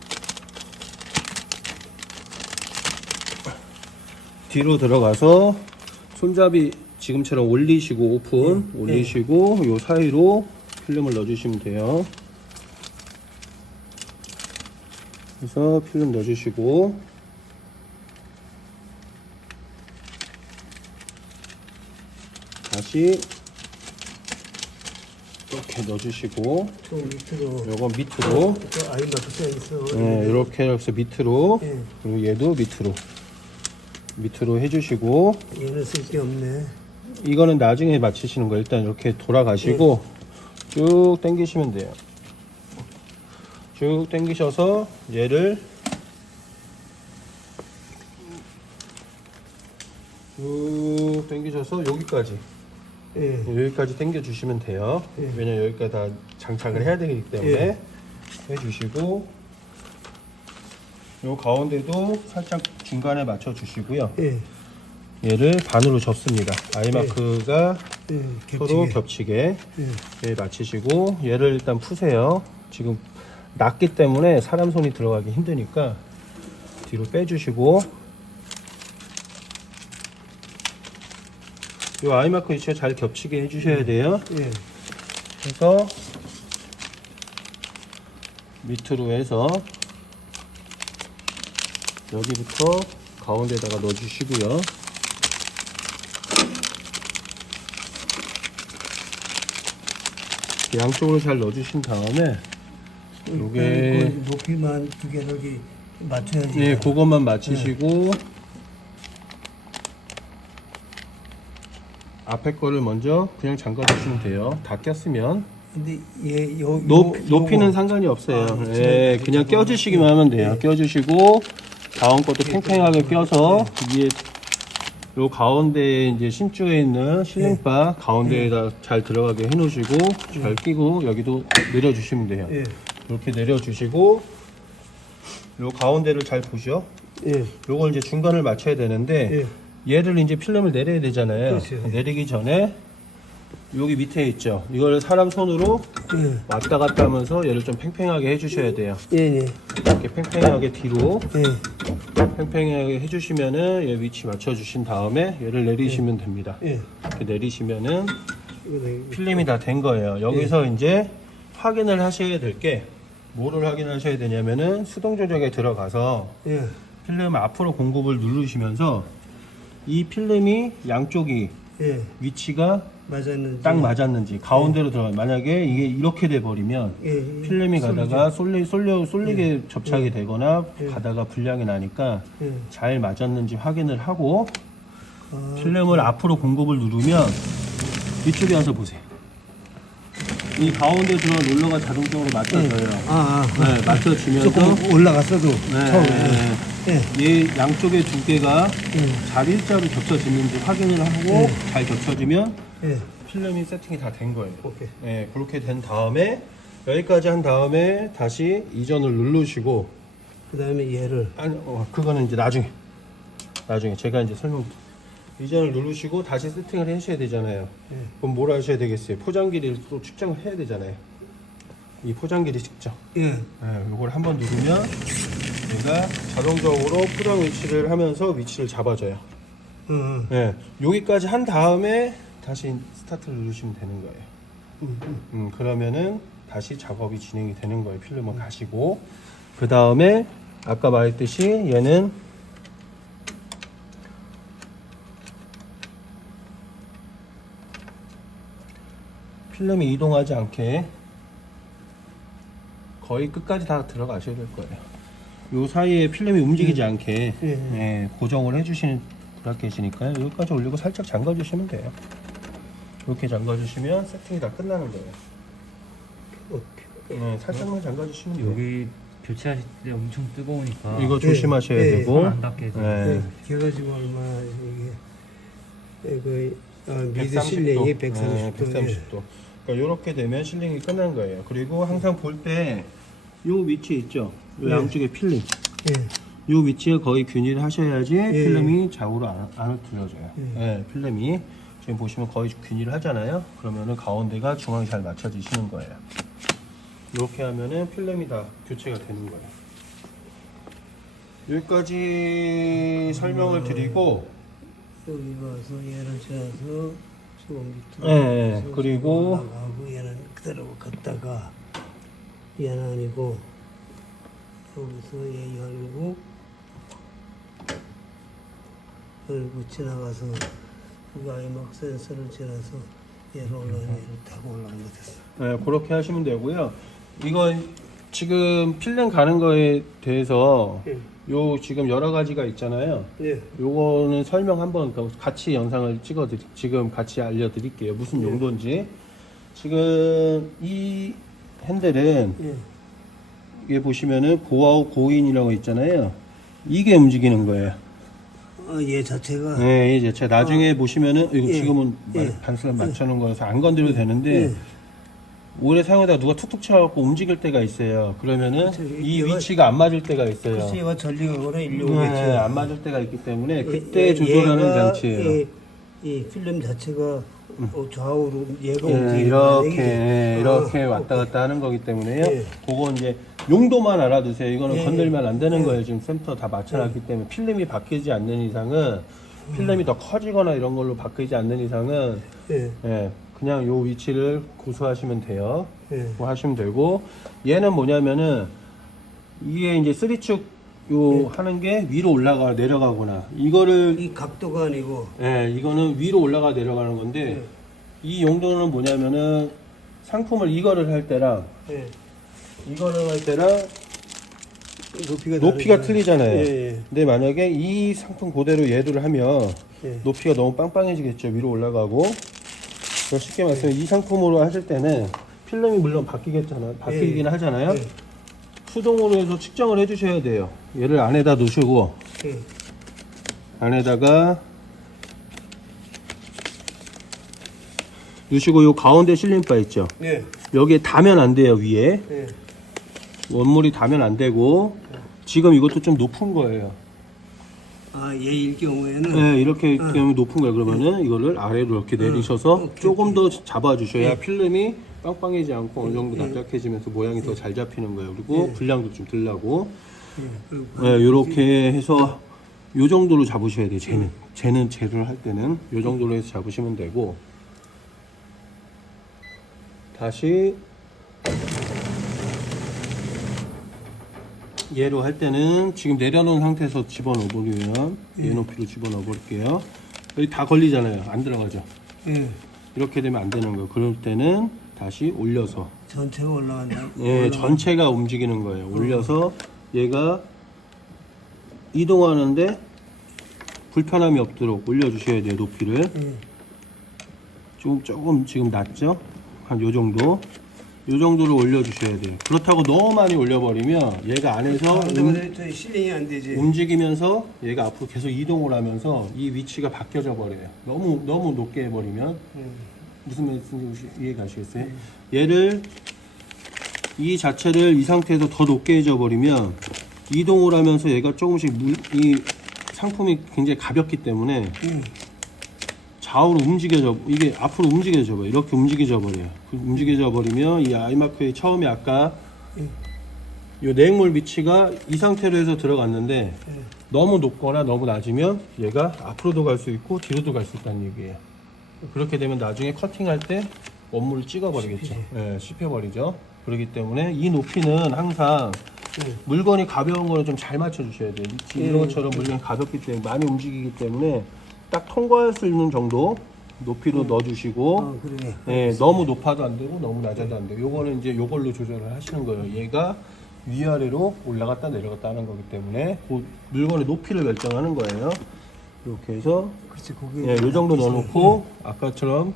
뒤로 들어가서 손잡이 지금처럼 올리시고 오픈 올리시고 요 사이로 필름을 넣어주시면 돼요. 그래서 필름 넣어주시고 다시 이렇게 넣어주시고 저 밑으로. 요건 밑으로 아이마크 써 있어. 네, 이렇게 해서 밑으로 그리고 얘도 밑으로 해주시고 얘는 쓸 게 없네. 이거는 나중에 맞추시는 거예요. 일단 이렇게 돌아가시고 쭉 당기시면 돼요. 쭉 당기셔서 얘를 쭉 당기셔서 여기까지 여기까지 당겨 주시면 돼요. 왜냐면 여기까지 다 장착을 해야 되기 때문에 해주시고 요 가운데도 살짝 중간에 맞춰 주시고요. 얘를 반으로 접습니다. 아이마크가 서로 겹치게 맞추시고 얘를 일단 푸세요. 지금 낮기 때문에 사람 손이 들어가기 힘드니까 뒤로 빼주시고 이 아이마크 위치가 잘 겹치게 해주셔야 돼요. 그래서 밑으로 해서 여기부터 가운데다가 넣어주시고요. 양쪽으로 잘 넣어주신 다음에 요게 높이만 두 개를 이렇게 맞춰야지. 네, 그것만 맞추시고 앞에 거를 먼저 그냥 잠가 주시면 돼요. 다 꼈으면 근데 얘 높이는 상관이 없어요. 네, 그냥 껴주시기만 하면 돼요. 껴주시고 다음 것도 팽팽하게 껴서 위에 요 가운데에 이제 신주에 있는 실링바 가운데에다 잘 들어가게 해놓으시고 잘 끼고 여기도 내려주시면 돼요. 이렇게 내려주시고 요 가운데를 잘 보죠. 요걸 이제 중간을 맞춰야 되는데 얘를 이제 필름을 내려야 되잖아요. 그렇죠. 내리기 전에 여기 밑에 있죠. 이걸 사람 손으로 왔다 갔다 하면서 얘를 좀 팽팽하게 해주셔야 돼요. 이렇게 팽팽하게 뒤로 팽팽하게 해주시면은 얘 위치 맞춰주신 다음에 얘를 내리시면 됩니다. 이렇게 내리시면은 필름이 다 된 거예요. 여기서 이제 확인을 하셔야 될 게 뭐를 확인하셔야 되냐면은 수동 조작에 들어가서 필름 앞으로 공급을 누르시면서 이 필름이 양쪽이 위치가 맞았는지. 딱 맞았는지 가운데로 들어가. 만약에 이게 이렇게 돼 버리면 예, 필름이 가다가 쏠리게 접착이 예. 되거나 예. 가다가 불량이 나니까 예. 잘 맞았는지 확인을 하고 아, 필름을 앞으로 공급을 누르면 이쪽에 와서 보세요. 이 가운데 들어간 롤러가 자동적으로 맞춰져요. 네, 맞춰지면서 조금 올라갔어도 네, 처음에. 예. 얘 양쪽에 두 개가 예. 잘 일자로 겹쳐지는지 확인을 하고 잘 겹쳐지면 예. 필름이 세팅이 다 된 거예요. 오케이. 네, 그렇게 된 다음에 여기까지 한 다음에 다시 이전을 누르시고 그다음에 얘를 아니 그거는 이제 나중에 제가 이제 설명 이전을 누르시고 다시 세팅을 하셔야 되잖아요. 예. 그럼 뭘 하셔야 되겠어요? 포장 길이를 또 측정을 해야 되잖아요. 이 포장 길이 측정. 예. 네, 이걸 한번 누르면 얘가 자동적으로 포장 위치를 하면서 위치를 잡아줘요. 네, 여기까지 한 다음에 다시 스타트를 누르시면 되는 거예요. 그러면은 다시 작업이 진행이 되는 거예요. 필름을 가시고 그 다음에 아까 말했듯이 얘는 필름이 이동하지 않게 거의 끝까지 다 들어가셔야 될 거예요. 요 사이에 필름이 움직이지 않게 예, 고정을 해주시는 브라켓이니까요. 여기까지 올리고 살짝 잠가주시면 돼요. 이렇게 잠가주시면 세팅이 다 끝나는 거예요. 네, 살짝만 잠가주시면 돼요. 여기 교체하실 때 엄청 뜨거우니까 이거 조심하셔야 예, 되고 손안 닿게 해서. 네. 걔가 지금 얼마 이게 미드 130도. 실링이 네, 130도. 130도. 그러니까 이렇게 되면 실링이 끝난 거예요. 그리고 항상 볼 때 요 위치 있죠? 요 네. 양쪽에 필름. 예. 요 위치에 거의 균일을 하셔야지 예. 필름이 좌우로 안 흐트러져요. 예. 네, 필름이 지금 보시면 거의 균일을 하잖아요. 그러면은 가운데가 중앙이 잘 맞춰지시는 거예요. 이렇게 하면은 필름이 다 교체가 되는 거예요. 여기까지 설명을 드리고 여기 가서 얘를 지나서 조금 밑으로 예, 가서 그리고 올라가고 얘는 그대로 갔다가 얘는 아니고 여기서 얘 열고 지나가서 그 아이막 센서를 지나서 얘를 올라가는 얘를 타고 올라가는 거 됐어. 네, 그렇게 하시면 되고요. 이거 지금 필름 가는 거에 대해서 요 지금 여러 가지가 있잖아요. 예. 요거는 설명 한번 같이 영상을 지금 같이 알려드릴게요. 무슨 용도인지. 지금 이 핸들은 예. 이게 보시면은 고아웃 고인이라고 있잖아요. 이게 움직이는 거예요. 얘 자체가 네, 이제 제가 나중에 보시면은 이거 예. 지금은 예. 반스를 맞춰놓은 거라서 안 건드려도 되는데 예. 오래 사용하다가 누가 툭툭 쳐갖고 움직일 때가 있어요. 그러면은 그렇죠. 이 얘가- 위치가 안 맞을 때가 있어요. 글쎄 얘가 전리가거나 일로 네, 오겠죠. 안 맞을 때가 있기 때문에 그때 조절하는 얘가 장치예요. 이 필름 자체가 좌우로 얘가 예, 움직이는 이렇게 왔다 갔다 하는 거기 때문에요. 예. 그거 이제 용도만 알아두세요. 이거는 예, 건들면 안 되는 예. 거예요. 지금 센터 다 맞춰놨기 때문에 필름이 바뀌지 않는 이상은 필름이 더 커지거나 이런 걸로 바뀌지 않는 이상은 예. 예, 그냥 요 위치를 고수하시면 돼요. 예. 그거 하시면 되고 얘는 뭐냐면은 이게 이제 3축 요 하는 게 위로 올라가 내려가거나 이거를 이 각도가 아니고 예, 이거는 위로 올라가 내려가는 건데 예. 이 용도는 뭐냐면은 상품을 이거를 할 때랑 예. 이거를 할 때랑 다르잖아요. 높이가 틀리잖아요. 예, 근데 만약에 이 상품 그대로 얘를 하면 예. 높이가 너무 빵빵해지겠죠. 위로 올라가고. 그래서 쉽게 말씀해 이 상품으로 하실 때는 필름이 물론 바뀌긴 하잖아요. 예. 수동으로 해서 측정을 해 주셔야 돼요. 얘를 안에다 놓으시고 예. 안에다가 놓으시고 요 가운데 실림바 있죠. 예. 여기에 닿으면 안 돼요. 위에 예. 원물이 닿으면 안 되고 지금 이것도 좀 높은 거예요. 얘일 경우에는 네, 이렇게 되면 높은 거예요. 그러면은 이거를 아래로 이렇게 내리셔서 오케이, 조금 더 잡아주셔야 필름이 빵빵해지지 않고 어느 정도 납작해지면서 모양이 더 잘 잡히는 거예요. 그리고 분량도 좀 들라고. 그리고 네, 이렇게 해서 요 정도로 잡으셔야 돼요. 쟤는 재를 할 때는 요 정도로 해서 잡으시면 되고 다시 얘로 할 때는 지금 내려놓은 상태에서 집어넣어 버리면 얘 높이로 집어넣어 볼게요. 여기 다 걸리잖아요. 안 들어가죠. 예. 이렇게 되면 안 되는 거예요. 그럴 때는 다시 올려서 전체가 올라간다. 예, 전체가 움직이는 거예요. 올려서 얘가 이동하는데 불편함이 없도록 올려주셔야 돼요. 높이를 조금 지금 낮죠? 한 요 정도 요 정도로 올려주셔야 돼요. 그렇다고 너무 많이 올려버리면 얘가 안에서 실링이 안 되지. 움직이면서 얘가 앞으로 계속 이동을 하면서 이 위치가 바뀌어져 버려요. 너무 높게 해버리면 무슨 말씀인지 이해 가시겠어요? 얘를 이 자체를 이 상태에서 더 높게 해져 버리면 이동을 하면서 얘가 조금씩 이 상품이 굉장히 가볍기 때문에 좌우로 움직여져, 이게 앞으로 움직여져 버려요. 이렇게 움직여져 버려요. 움직여져 버리면 이 아이마크의 처음에 아까 이 내용물 위치가 이 상태로 해서 들어갔는데 너무 높거나 너무 낮으면 얘가 앞으로도 갈 수 있고 뒤로도 갈 수 있다는 얘기예요. 그렇게 되면 나중에 커팅할 때 원물을 찍어버리겠죠. 예, 씹혀버리죠. 그렇기 때문에 이 높이는 항상 물건이 가벼운 거는 좀 잘 맞춰 주셔야 돼요. 이런 것처럼 물건이 가볍기 때문에 많이 움직이기 때문에 딱 통과할 수 있는 정도 높이로 넣어 주시고 그러네. 예, 너무 높아도 안 되고 너무 낮아도 안 되고 요거는 이제 요걸로 조절을 하시는 거예요. 얘가 위아래로 올라갔다 내려갔다 하는 거기 때문에 그 물건의 높이를 결정하는 거예요. 이렇게 해서 그렇지, 거기. 예, 요 정도 넣어놓고 아까처럼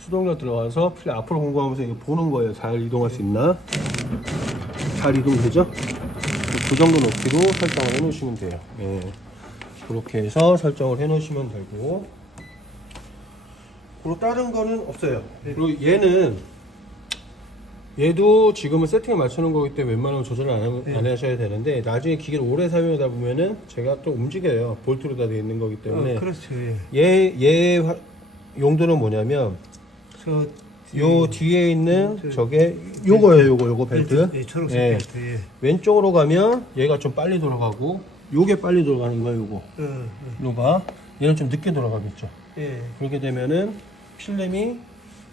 수동력 들어가서 필 앞으로 공부하면서 이거 보는 거예요. 잘 이동할 수 있나? 잘 이동되죠? 그 정도 높이로 설정을 해 놓으시면 돼요. 예. 그렇게 해서 설정을 해 놓으시면 되고, 그리고 다른 거는 없어요. 그리고 얘도 지금은 세팅을 맞추는 거기 때문에 웬만하면 조절을 안 하셔야 되는데, 나중에 기계를 오래 사용하다 보면은 제가 또 움직여요. 볼트로 다 되어 있는 거기 때문에. 그렇죠. 얘 용도는 뭐냐면, 요 뒤에 있는 저게 요거예요. 요거 벨트. 초록색 예. 벨트. 왼쪽으로 가면 얘가 좀 빨리 돌아가고, 요게 빨리 돌아가는 거예요. 요거. 요가 얘는 좀 늦게 돌아가겠죠. 예. 그렇게 되면은 필름이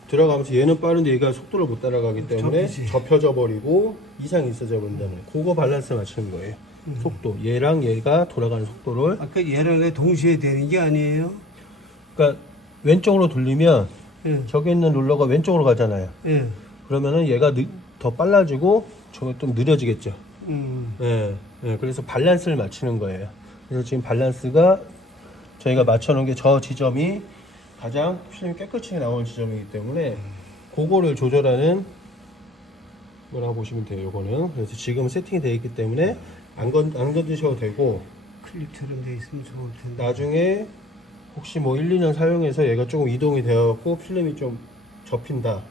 들어가면서 얘는 빠른데 얘가 속도를 못 따라가기 때문에 접히지. 접혀져 버리고 이상이 있어져 버린다는 거예요. 그거 밸런스 맞추는 거예요. 속도. 얘랑 얘가 돌아가는 속도를. 아까 얘랑 동시에 되는 게 아니에요? 그러니까 왼쪽으로 돌리면 예. 저기 있는 룰러가 왼쪽으로 가잖아요. 예. 그러면은 얘가 더 빨라지고 저거 좀 느려지겠죠. 음. 예. 예. 그래서 밸런스를 맞추는 거예요. 그래서 지금 밸런스가 저희가 맞춰놓은 게 저 지점이 가장 필름이 깨끗이 나오는 지점이기 때문에 그거를 조절하는 거라고 보시면 돼요. 요거는. 그래서 지금 세팅이 되어 있기 때문에 안 건드셔도 되고, 클립처럼 돼 있으면 좋을 텐데. 나중에 혹시 뭐 1, 2년 사용해서 얘가 조금 이동이 되어갖고 필름이 좀 접힌다,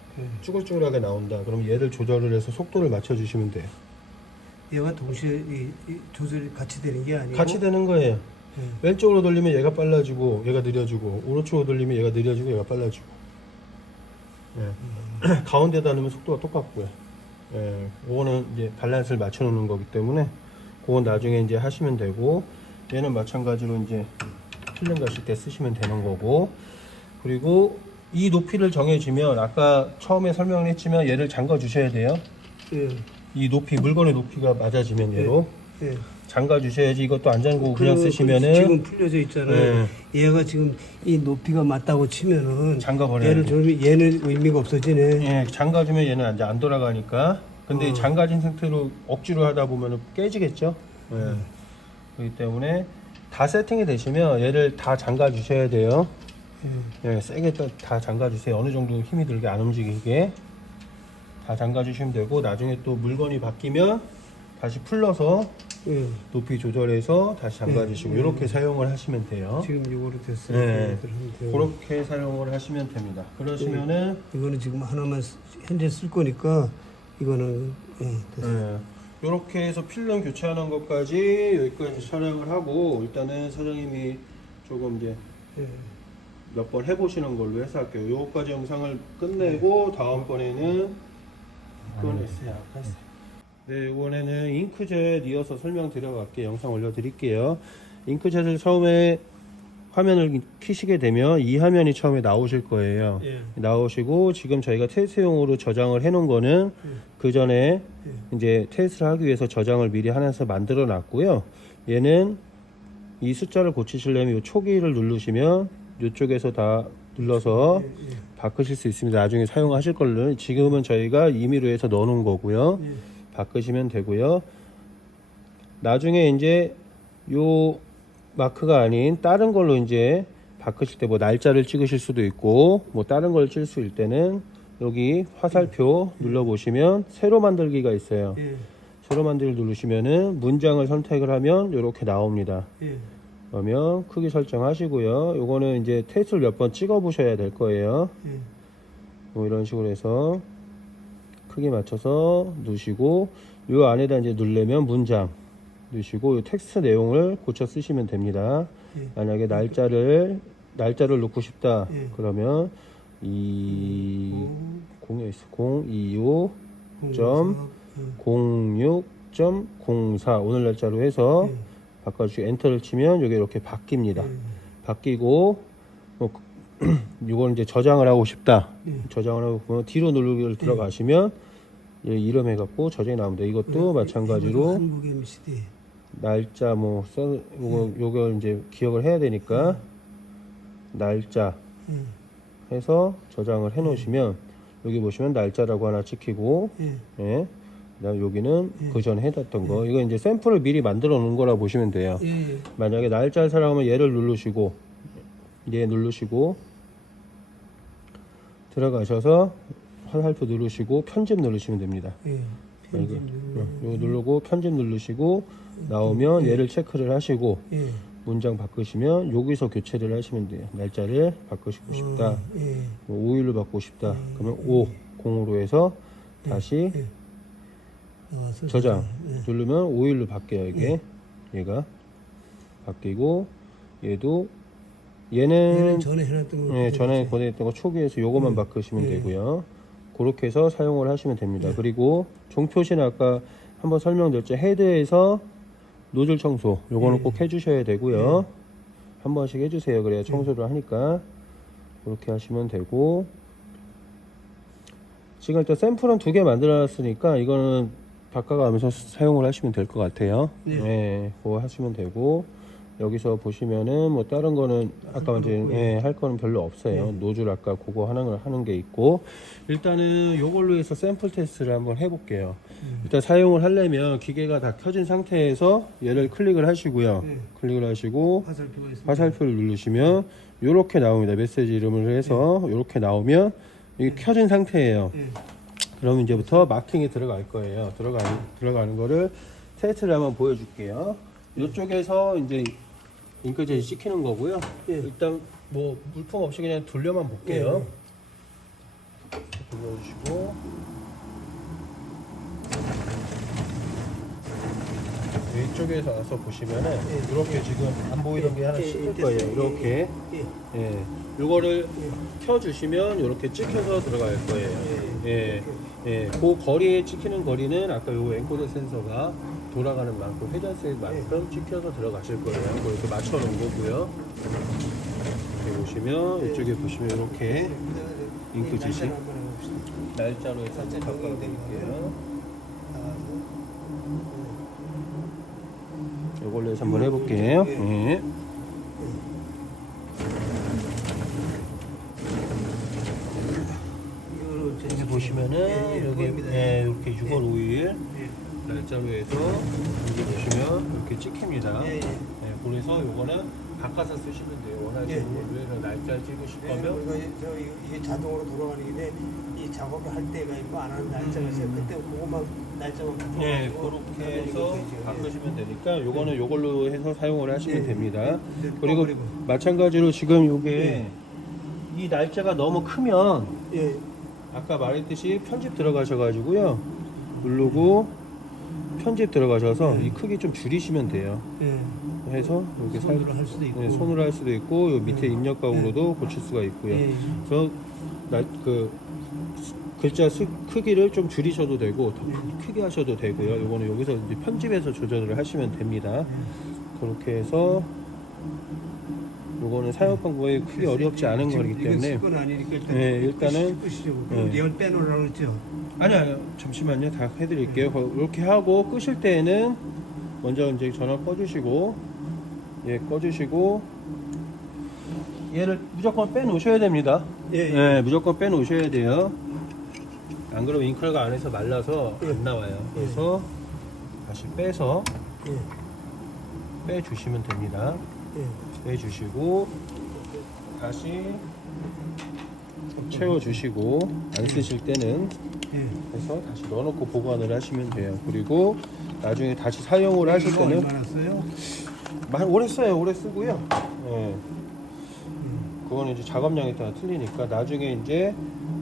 쭈글쭈글하게 나온다, 그럼 얘를 조절을 해서 속도를 맞춰주시면 돼요. 얘와 동시에 이 조절이 같이 되는 게 아니고 같이 되는 거예요. 왼쪽으로 돌리면 얘가 빨라지고 얘가 느려지고, 오른쪽으로 돌리면 얘가 느려지고 얘가 빨라지고. 예. 가운데다 놓으면 속도가 똑같고요. 예. 그거는 이제 밸런스를 맞춰 놓는 거기 때문에 그건 나중에 이제 하시면 되고, 얘는 마찬가지로 이제 필름 가실 때 쓰시면 되는 거고, 그리고 이 높이를 정해지면 아까 처음에 설명을 했지만 얘를 잠가 주셔야 돼요. 예. 이 높이, 물건의 높이가 맞아지면 얘로 예. 잠가 주셔야지. 이것도 안 잠그고 그냥 쓰시면은 지금 풀려져 있잖아요. 얘가 지금 이 높이가 맞다고 치면은 잠가 버려요. 얘를 좀 얘는 의미가 없어지네. 예, 잠가주면 얘는 이제 안 돌아가니까. 근데 이 잠가진 상태로 억지로 하다 보면 깨지겠죠. 예. 그렇기 때문에 다 세팅이 되시면 얘를 다 잠가 주셔야 돼요. 예, 세게 다 잠가 주세요. 어느 정도 힘이 들게 안 움직이게 다 잠가 주시면 되고, 나중에 또 물건이 바뀌면 다시 풀러서 예. 높이 조절해서 다시 잠가 주시고 이렇게 사용을 하시면 돼요. 지금 이거로 됐어요. 네. 네. 그렇게 사용을 하시면 됩니다. 그러시면은 이거는 지금 하나만 현재 쓸 거니까 이거는 됐어요. 이렇게 해서 필름 교체하는 것까지 여기까지 촬영을 하고, 일단은 사장님이 조금 이제 예. 몇 번 해보시는 걸로 해서 할게요. 요거까지 영상을 끝내고 다음번에는 꺼냈어요. 네, 이번에는 잉크젯 이어서 설명드려 갈게요. 영상 올려드릴게요. 잉크젯을 처음에 화면을 키시게 되면 이 화면이 처음에 나오실 거예요. 예. 나오시고, 지금 저희가 테스트용으로 저장을 해 놓은 거는 그 전에 이제 테스트를 하기 위해서 저장을 미리 하나서 만들어 놨고요. 얘는 이 숫자를 고치시려면 이 초기를 누르시면 이쪽에서 다 눌러서 바꾸실 수 있습니다. 나중에 사용하실 걸로. 지금은 저희가 임의로 해서 넣어 놓은 거고요. 바꾸시면 되고요. 나중에 이제 요 마크가 아닌 다른 걸로 이제 바꾸실 때 뭐 날짜를 찍으실 수도 있고 뭐 다른 걸 찍을 수 있을 때는 여기 화살표 눌러 보시면 새로 만들기가 있어요. 새로 만들기 누르시면은 문장을 선택을 하면 이렇게 나옵니다. 그러면 크기 설정하시고요. 요거는 이제 테스트를 몇 번 찍어 보셔야 될 거예요. 뭐 이런 식으로 해서 크기 맞춰서 누르시고 요 안에다 이제 누르면 문장 누르시고 요 텍스트 내용을 고쳐 쓰시면 됩니다. 만약에 날짜를 넣고 싶다 그러면 025.06.04 오늘 날짜로 해서 바꿔주시고 엔터를 치면 여기 이렇게 바뀝니다. 바뀌고 이걸 이제 저장을 하고 싶다. 저장을 하고 싶으면 뒤로 누르기를 들어가시면 이름 해갖고 저장이 나옵니다. 이것도 마찬가지로 한국 MCD. 날짜 뭐 요걸 이제 기억을 해야 되니까 날짜 해서 저장을 해 놓으시면 여기 보시면 날짜라고 하나 찍히고 예. 그다음 여기는 그 전에 해뒀던 거 이거 이제 샘플을 미리 만들어 놓은 거라 보시면 돼요. 만약에 날짜를 사용하면 얘를 누르시고 얘 누르시고 들어가셔서 화살표 누르시고 편집 누르시면 됩니다. 편집 요거 누르고 편집 누르시고 나오면 얘를 체크를 하시고 문장 바꾸시면 여기서 교체를 하시면 돼요. 날짜를 바꾸시고 싶다. 5일로 바꾸고 싶다. 그러면 0으로 해서 다시 저장 누르면 5일로 바뀌어요. 이게 얘가 바뀌고 얘도 얘는 전에 해놨던 거. 전에 보냈던 거 초기에서 요것만 바꾸시면 되고요. 그렇게 해서 사용을 하시면 됩니다. 그리고 종표시는 아까 한번 설명드렸죠. 헤드에서 노즐 청소 요거는 꼭 해주셔야 되고요. 한 번씩 해주세요. 그래야 청소를 하니까 그렇게 하시면 되고 지금 일단 샘플은 2개 만들어 놨으니까 이거는 바꿔가면서 사용을 하시면 될 것 같아요. 네, 그거 하시면 되고 여기서 보시면은 뭐 다른 거는 아까 이제 할 거는 별로 없어요. 노즐 아까 그거 하는 게 있고 일단은 요걸로 해서 샘플 테스트를 한번 해볼게요. 일단 사용을 하려면 기계가 다 켜진 상태에서 얘를 클릭을 하시고요. 클릭을 하시고 화살표를 누르시면 요렇게 나옵니다. 메시지 이름을 해서 요렇게 나오면 이게 켜진 상태예요. 그럼 이제부터 마킹에 들어갈 거예요. 들어가는 거를 테스트를 한번 보여줄게요. 이쪽에서 이제 잉크젯이 찍히는 거고요. 일단 뭐 물품 없이 그냥 돌려만 볼게요. 돌려주시고 이쪽에서 와서 보시면은 이렇게 지금 안 보이던 게 하나 찍힐 거예요. 이렇게 이거를 켜주시면 이렇게 찍혀서 들어갈 거예요. 그 거리에 찍히는 거리는 아까 요 엔코더 센서가 돌아가는 만큼 회전수만큼 찍혀서 들어가실 거예요. 이렇게 맞춰 놓은 거고요. 이렇게 보시면 이쪽에 보시면 이렇게 잉크젯이 날짜로 해서 바꿔 드릴게요. 이걸로 해서 한번 해볼게요. 여기 보시면은 여기 이렇게 6월 5일 날짜로 해서 여기 보시면 이렇게 찍힙니다. 그래서 요거는 바꿔서 쓰시면 돼요. 원하시는 걸로 날짜 찍으실 거면 이게 자동으로 돌아가는데 이 작업을 할 때가 있고 안 하는 날짜가 있어요. 그때 그것만 날짜만 그렇게 해서 바꾸시면 되니까 요거는 요걸로 해서 사용을 하시면 됩니다. 그리고 마찬가지로 지금 요게 이 날짜가 너무 크면 아까 말했듯이 편집 들어가셔가지고요 누르고 편집 들어가셔서 이 크기 좀 줄이시면 돼요. 해서 이렇게 손으로 할 수도 있고 손으로 할 수도 있고 요 밑에 입력각으로도 고칠 수가 있고요. 그래서 그 글자 크기를 좀 줄이셔도 되고 더 크게 하셔도 되고요. 요거는 여기서 이제 편집해서 조절을 하시면 됩니다. 그렇게 해서 요거는 사용 방법이 크게 어렵지 않은 거기 때문에 일단은 열 빼놓으라고 그랬죠? 아니요 잠시만요 다 해드릴게요. 이렇게 하고 끄실 때에는 먼저 이제 전원 꺼주시고 꺼주시고 얘를 무조건 빼 놓으셔야 됩니다. 예, 무조건 빼 놓으셔야 돼요. 안 그러면 잉크가 안에서 말라서 안 나와요. 그래서 다시 빼서 빼주시면 됩니다. 빼주시고 다시 채워주시고 안 쓰실 때는 해서 다시 넣어놓고 보관을 하시면 돼요. 그리고 나중에 다시 사용을 하실 때는 얼마나 써요? 오래 써요. 오래 쓰고요. 예. 그거는 이제 작업량에 따라 틀리니까 나중에 이제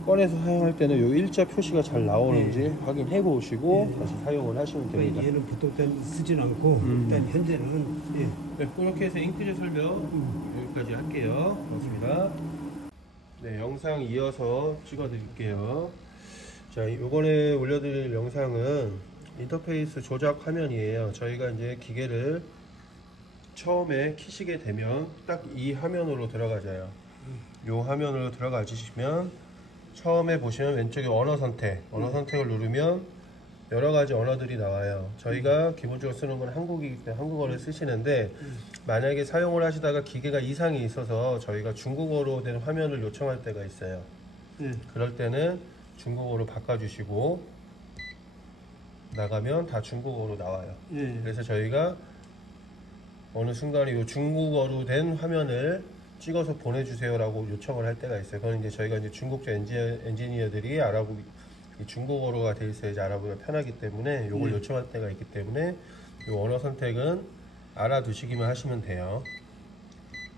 꺼내서 사용할 때는 요 일자 표시가 잘 나오는지 확인해 보시고 다시 사용을 하시면 됩니다. 얘는 보통 때는 쓰진 않고 일단 현재는 네, 그렇게 해서 잉크젯 설명 여기까지 할게요. 고맙습니다. 네, 영상 이어서 찍어 드릴게요. 자, 요번에 올려드릴 영상은 인터페이스 조작 화면이에요. 저희가 이제 기계를 처음에 키시게 되면 딱 이 화면으로 들어가져요. 요 화면으로 들어가주시면 처음에 보시면 왼쪽에 언어 선택을 누르면 여러 가지 언어들이 나와요. 저희가 기본적으로 쓰는 건 한국이기 때문에 한국어를 쓰시는데 만약에 사용을 하시다가 기계가 이상이 있어서 저희가 중국어로 된 화면을 요청할 때가 있어요. 그럴 때는 중국어로 바꿔주시고 나가면 다 중국어로 나와요. 그래서 저희가 어느 순간에 이 중국어로 된 화면을 찍어서 보내주세요 라고 요청을 할 때가 있어요. 그건 이제 저희가 이제 중국적 엔지니어들이 이 중국어로가 돼 있어야지 알아보기가 편하기 때문에 요걸 요청할 때가 있기 때문에 이 언어 선택은 알아두시기만 하시면 돼요.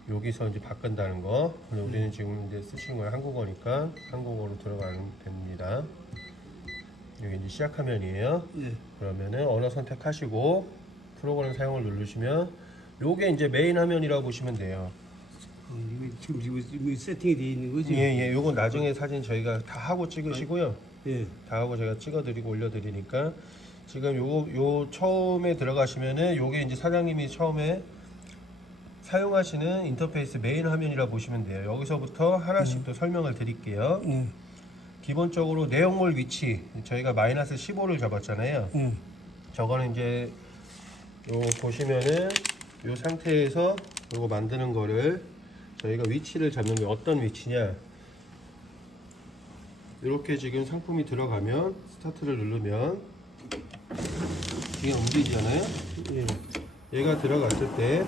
여기서 이제 바꾼다는 거. 근데 우리는 지금 이제 쓰시는 건 한국어니까 한국어로 들어가면 됩니다. 여기 이제 시작 화면이에요. 그러면은 언어 선택하시고 프로그램 사용을 누르시면 요게 이제 메인 화면이라고 보시면 돼요. 이거 지금 세팅이 되어 있는 거지? 예, 요건 나중에 사진 저희가 다 하고 찍으시고요. 예. 다 하고 제가 찍어드리고 올려드리니까 지금 요 처음에 들어가시면은 요게 이제 사장님이 처음에 사용하시는 인터페이스 메인 화면이라 보시면 돼요. 여기서부터 하나씩 또 설명을 드릴게요. 기본적으로 내용물 위치 저희가 마이너스 15를 잡았잖아요. 저거는 이제 요 보시면은 요 상태에서 요거 만드는 거를 저희가 위치를 잡는 게 어떤 위치냐, 이렇게 지금 상품이 들어가면 스타트를 누르면 이게 움직이잖아요. 얘가 들어갔을 때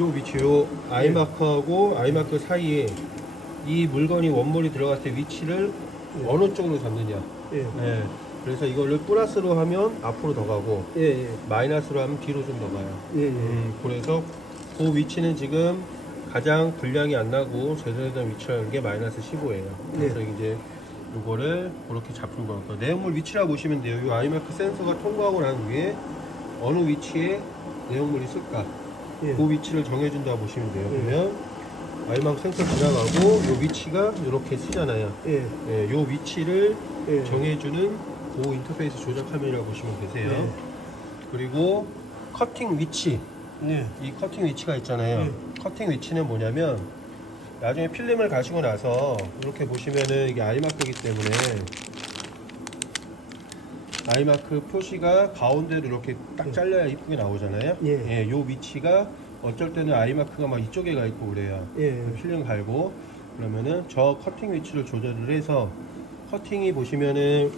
요 위치, 요 아이마크하고 아이마크 사이에 이 물건이 원물이 들어갔을 때 위치를 어느 쪽으로 잡느냐. 그래서 이거를 플러스로 하면 앞으로 더 가고 마이너스로 하면 뒤로 좀 더 가요. 그래서 그 위치는 지금 가장 분량이 안 나고 제대로 된 위치라는 게 마이너스 15예요. 그래서 이제 이거를 그렇게 잡는 거니까 내용물 위치라고 보시면 돼요. 이 아이마크 센서가 통과하고 난 후에 어느 위치에 내용물이 있을까, 그 위치를 정해준다고 보시면 돼요. 그러면 아이마크 센서 지나가고 이 위치가 이렇게 쓰잖아요. 이 위치를 정해주는 그 인터페이스 조작 화면이라고 보시면 되세요. 그리고 커팅 위치, 이 커팅 위치가 있잖아요. 커팅 위치는 뭐냐면 나중에 필름을 가시고 나서 이렇게 보시면은 이게 아이마크이기 때문에 아이마크 표시가 가운데로 이렇게 딱 잘려야 이쁘게 나오잖아요. 요 위치가 어쩔 때는 아이마크가 막 이쪽에 가 있고 그래요. 필름 갈고 그러면은 저 커팅 위치를 조절을 해서 커팅이 보시면은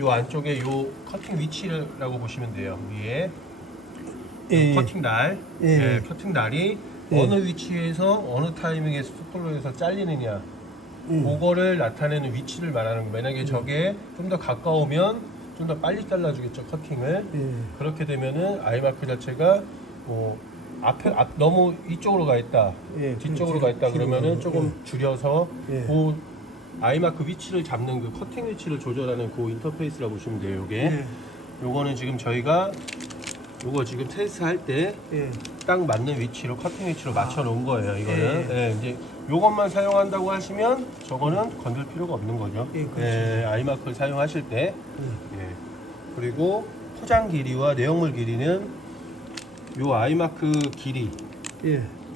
요 안쪽에 요 커팅 위치라고 보시면 돼요. 위에 커팅 날, 커팅 날이 어느 위치에서 어느 타이밍에 스톱볼로에서 잘리느냐, 그거를 나타내는 위치를 말하는 거예요. 만약에 저게 좀 더 가까우면 좀 더 빨리 잘라주겠죠, 커팅을. 그렇게 되면은 아이마크 자체가 뭐 너무 이쪽으로 가 있다, 뒤쪽으로 가 있다 그러면은 조금 줄여서 그 아이마크 위치를 잡는 그 커팅 위치를 조절하는 그 인터페이스라고 보시면 돼요. 요게 요거는 지금 저희가 요거 지금 테스트 할 때 딱 맞는 위치로 커팅 위치로 맞춰 놓은 거예요. 이거는 이제 요것만 사용한다고 하시면 저거는 건들 필요가 없는 거죠. 아이마크를 사용하실 때. 그리고 포장 길이와 내용물 길이는 요 아이마크 길이,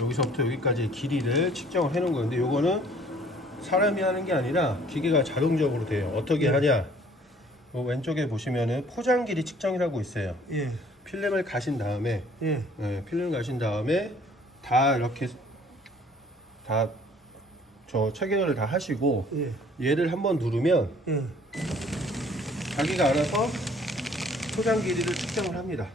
여기서부터 여기까지 길이를 측정을 해 놓은 건데 요거는 사람이 하는 게 아니라 기계가 자동적으로 돼요. 어떻게 하냐, 왼쪽에 보시면은 포장 길이 측정이라고 있어요. 필름을 가신 다음에 필름 가신 다음에 다 이렇게 다 저 체결을 다 하시고 예. 얘를 한번 누르면 예. 자기가 알아서 포장 길이를 측정을 합니다.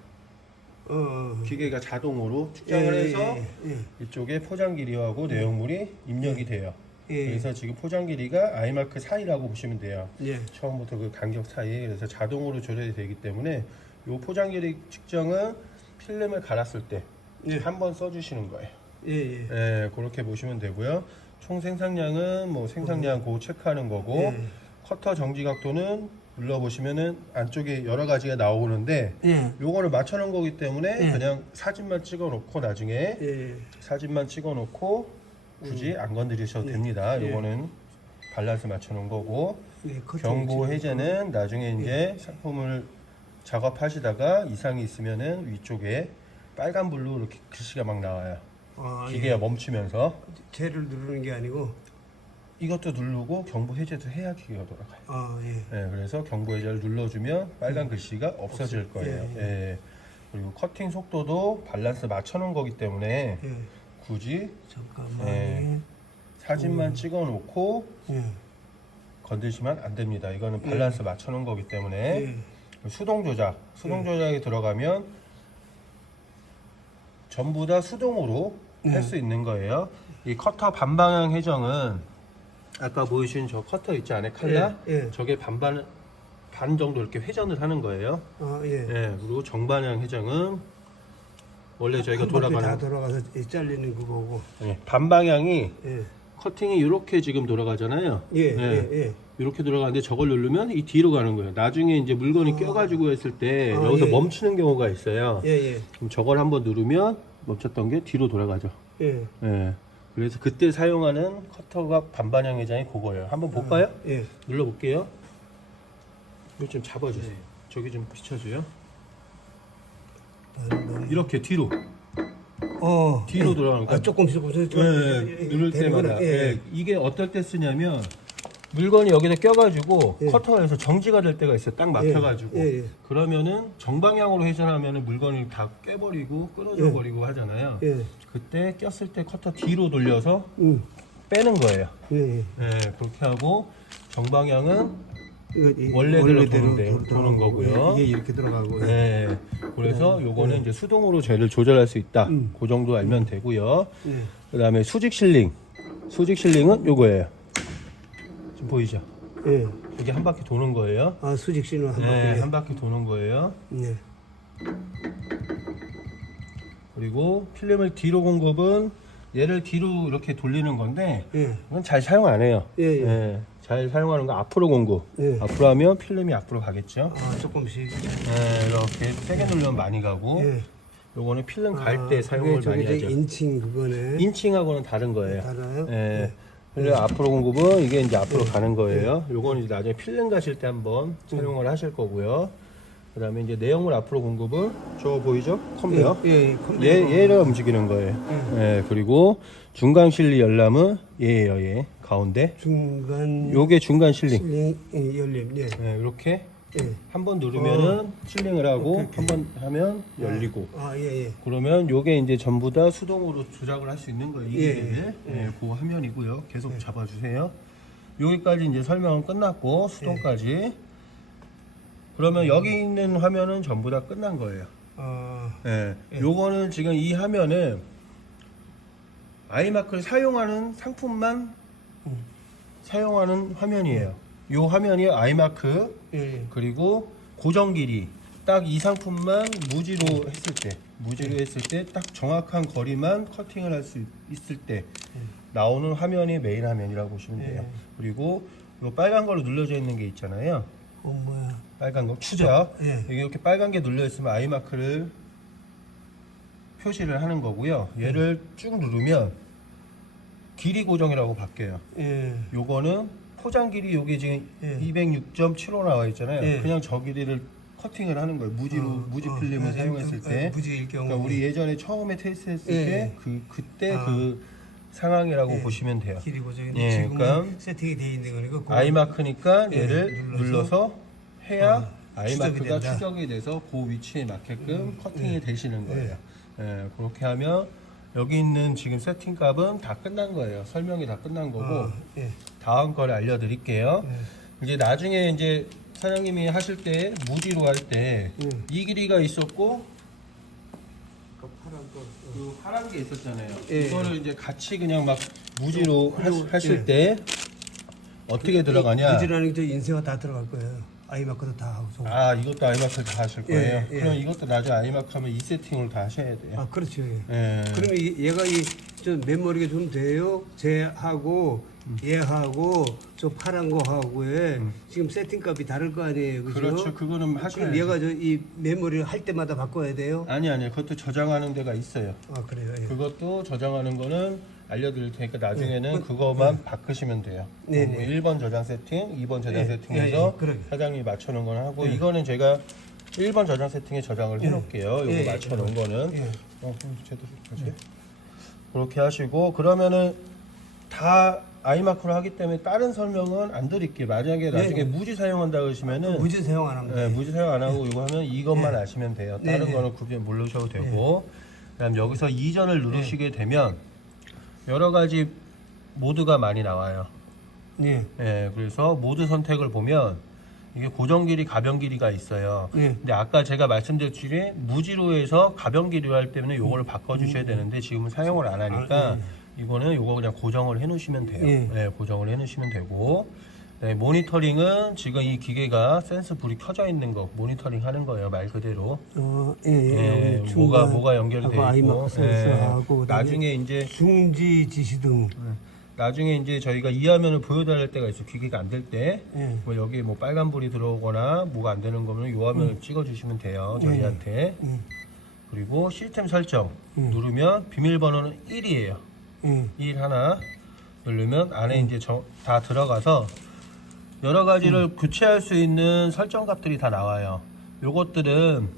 어. 기계가 자동으로 측정을 해서 예. 이쪽에 포장 길이하고 내용물이 입력이 돼요. 예. 그래서 지금 포장 길이가 아이마크 사이라고 보시면 돼요. 예. 처음부터 그 간격 사이. 그래서 자동으로 조절이 되기 때문에 이 포장 길이 측정은 필름을 갈았을 때 예. 한 번 써주시는 거예요. 예. 예. 예, 그렇게 보시면 되고요. 총 생산량은 뭐 생산량 그거 체크하는 거고 예. 커터 정지 각도는 눌러보시면은 안쪽에 여러 가지가 나오는데 예. 요거를 맞춰놓은 거기 때문에 예. 그냥 사진만 찍어놓고 나중에 예. 사진만 찍어놓고 굳이 안 건드리셔도 됩니다. 예. 요거는 밸런스 맞춰놓은 거고 예. 경보 해제는 나중에 이제 상품을 작업하시다가 이상이 있으면은 위쪽에 빨간불로 이렇게 글씨가 막 나와요. 아, 기계가 예. 멈추면서 쟤를 누르는 게 아니고. 이것도 누르고 경보 해제도 해야 기계가 돌아가요. 아, 예. 네, 그래서 경보 해제를 눌러주면 빨간 글씨가 없어질 거예요. 예. 예. 그리고 커팅 속도도 밸런스 맞춰놓은 거기 때문에 예. 굳이 잠깐만. 예. 사진만 찍어놓고 예. 건드시면 안 됩니다. 이거는 밸런스 맞춰놓은 거기 때문에 예. 수동 조작이 들어가면 전부 다 수동으로 할 수 있는 거예요. 이 커터 반방향 회전은 아까 보여주신 저 커터 있지 않아요? 칼라? 예, 예. 저게 반 정도 이렇게 회전을 하는 거예요. 아, 예. 예, 그리고 정방향 회전은 원래 저희가 한 바퀴 다 돌아가는 돌아가서 이 잘리는 그거고. 예, 반방향이 예. 커팅이 이렇게 지금 돌아가잖아요. 예. 예. 이렇게 돌아가는데 저걸 누르면 이 뒤로 가는 거예요. 나중에 이제 물건이 껴가지고 했을 때 아, 여기서 예. 멈추는 경우가 있어요. 예. 예. 그럼 저걸 한번 누르면 멈췄던 게 뒤로 돌아가죠. 예. 예. 그래서 그때 사용하는 커터가 반방향 회전이 그거예요. 한번 볼까요? 예. 눌러볼게요. 이거 좀 잡아주세요. 저기 좀 비춰줘요. 이렇게 뒤로 뒤로 돌아가는 거예요. 아, 조금씩 누를 때마다. 예. 예. 이게 어떨 때 쓰냐면 물건이 여기다 껴가지고 예. 커터에서 정지가 될 때가 있어요. 딱 막혀가지고. 예. 예. 그러면은 정방향으로 회전하면은 물건이 다 깨버리고 끊어져 예. 버리고 하잖아요. 예. 그때 꼈을 때 커터 뒤로 돌려서 음. 빼는 거예요. 예. 예, 그렇게 하고 정방향은 이거 원래대로 도는 거고요. 이게 이렇게 들어가고. 네, 그래서 요거는 이제 수동으로 쟤를 조절할 수 있다. 그 정도 알면 되고요. 예. 그 다음에 수직 실링은 요거예요. 지금 보이죠? 예. 여기 한 바퀴 도는 거예요. 아, 수직 신호 한 네, 바퀴. 한 바퀴 도는 거예요. 예. 그리고 필름을 뒤로 공급은 얘를 뒤로 이렇게 돌리는 건데 예. 이건 잘 사용 안 해요. 예. 잘 사용하는 거 앞으로 공급. 예. 앞으로 하면 필름이 앞으로 가겠죠. 아, 조금씩. 네, 이렇게 세게 누르면 많이 가고 예. 요거는 필름 갈 때 사용을 많이 저기 하죠. 인칭 그거네. 인칭하고는 다른 거예요. 달아요? 예. 그래서 앞으로 공급은 이게 이제 앞으로 가는 거예요. 요거는 이제 나중에 필름 가실 때 한번 사용을 하실 거고요. 그다음에 이제 내용물 앞으로 공급은 저 보이죠? 컨베어. 예. 얘를 움직이는 거예요. 예. 그리고 중간 실리 열람은 얘예요. 얘 가운데. 중간 요게 중간 실링. 실링 열림. 예. 예, 이렇게 예. 한 번 누르면은 실링을 하고 오케이. 한 번 하면 열리고. 아, 예. 그러면 요게 이제 전부 다 수동으로 조작을 할 수 있는 거예요. 이게 예, 그 화면이고요. 계속 잡아주세요. 여기까지 이제 설명은 끝났고 수동까지. 그러면 여기 있는 화면은 전부 다 끝난 거예요. 아, 예. 요거는 지금 이 화면은 아이마크를 사용하는 상품만 사용하는 화면이에요. 요 화면이 아이마크 예. 그리고 고정 길이 딱 이 상품만 무지로 했을 때 딱 정확한 거리만 커팅을 할 수 있을 때 나오는 화면이 메인 화면이라고 보시면 돼요. 그리고 이 빨간 걸로 눌러져 있는 게 있잖아요. 뭐야? 빨간 거 추적. 예. 여기 이렇게 빨간 게 눌려 있으면 아이마크를 표시를 하는 거고요. 얘를 쭉 누르면 길이 고정이라고 바뀌어요. 예. 요거는 포장 길이 여기 지금 예. 206.75 나와 있잖아요. 예. 그냥 저 길이를 커팅을 하는 거예요. 무지 필름을 사용했을 때. 무지일 경우. 그러니까 우리 예전에 처음에 테스트했을 예. 때 그때 아. 그 상황이라고 예. 보시면 돼요. 길이 고정인데 예, 지금은 그러니까 세팅이 돼 있는 거니까 그거 아이마크니까 예, 얘를 눌러서 눌러서 해야 추적이 아이마크가 된다. 추적이 돼서 그 위치에 맞게끔 커팅이 되시는 거예요. 예, 그렇게 하면 여기 있는 지금 세팅 값은 다 끝난 거예요. 설명이 다 끝난 거고 아, 예. 다음 거를 알려드릴게요. 네. 이제 나중에 이제 사장님이 하실 때 무지로 할 때 이 길이가 있었고 그 파란 거. 그 파란 게 있었잖아요. 예. 이거를 이제 같이 그냥 막 무지로 하실 예. 때 어떻게 들어가냐? 무지라는 게 인쇄가 다 들어갈 거예요. 아이마크도 다 하고. 아, 이것도 아이마크 다 하실 예, 거예요? 예. 그럼 이것도 나중에 아이마크 하면 이 세팅을 다 하셔야 돼요. 아, 그렇죠. 예. 예. 그러면 얘가 좀 메모리가 좀 돼요. 쟤하고 얘하고 저 파란 거하고의 지금 세팅 값이 다를 거 아니에요. 그죠? 그렇죠. 그거는 그럼 하셔야죠. 얘가 이 메모리를 할 때마다 바꿔야 돼요. 아니, 그것도 저장하는 데가 있어요. 아, 그래요. 예. 그것도 저장하는 거는 알려드릴 테니까 나중에는 그거만 바꾸시면 돼요. 네, 뭐 네. 1번 저장 세팅, 2번 저장 예, 세팅해서 예, 그러게. 사장님이 맞춰놓은 건 하고 예. 이거는 제가 1번 저장 세팅에 저장을 해놓을게요. 요거 예, 맞춰놓은 거는. 예. 그럼 제대로 하지. 그렇게 하시고 그러면은 다 아이마크로 하기 때문에 다른 설명은 안 드릴게요. 만약에 나중에 무지 사용한다 그러시면은 무지 사용 안 합니다. 네, 무지 사용 안 하고 이거 하면 이것만 아시면 돼요. 네, 다른 네. 거는 구분 모르셔도 되고. 그다음 여기서 이전을 누르시게 되면 여러 가지 모드가 많이 나와요. 예. 예, 그래서 모드 선택을 보면 이게 고정 길이, 가변 길이가 있어요. 예. 근데 아까 제가 말씀드렸듯이 무지로 해서 가변 길이로 할 때는 요거를 바꿔주셔야 되는데 지금은 사용을 안 하니까 이거는 요거 그냥 고정을 해 놓으시면 돼요. 예. 예, 고정을 해 놓으시면 되고. 네, 모니터링은 지금 이 기계가 센스 불이 켜져 있는 거 모니터링 하는 거예요. 말 그대로. 예, 예. 예, 여기 뭐가 연결돼 있고. 아이마크 센서하고 예, 그다음에 나중에 이제 중지 지시등. 나중에 이제 저희가 이 화면을 보여드릴 때가 있어. 기계가 안 될 때. 예. 뭐 여기 뭐 빨간불이 들어오거나 뭐가 안 되는 거면 이 화면을 찍어주시면 돼요. 저희한테. 그리고 시스템 설정 누르면 비밀번호는 1이에요. 예. 1 하나 누르면 안에 이제 다 들어가서 여러 가지를 교체할 수 있는 설정 값들이 다 나와요. 요것들은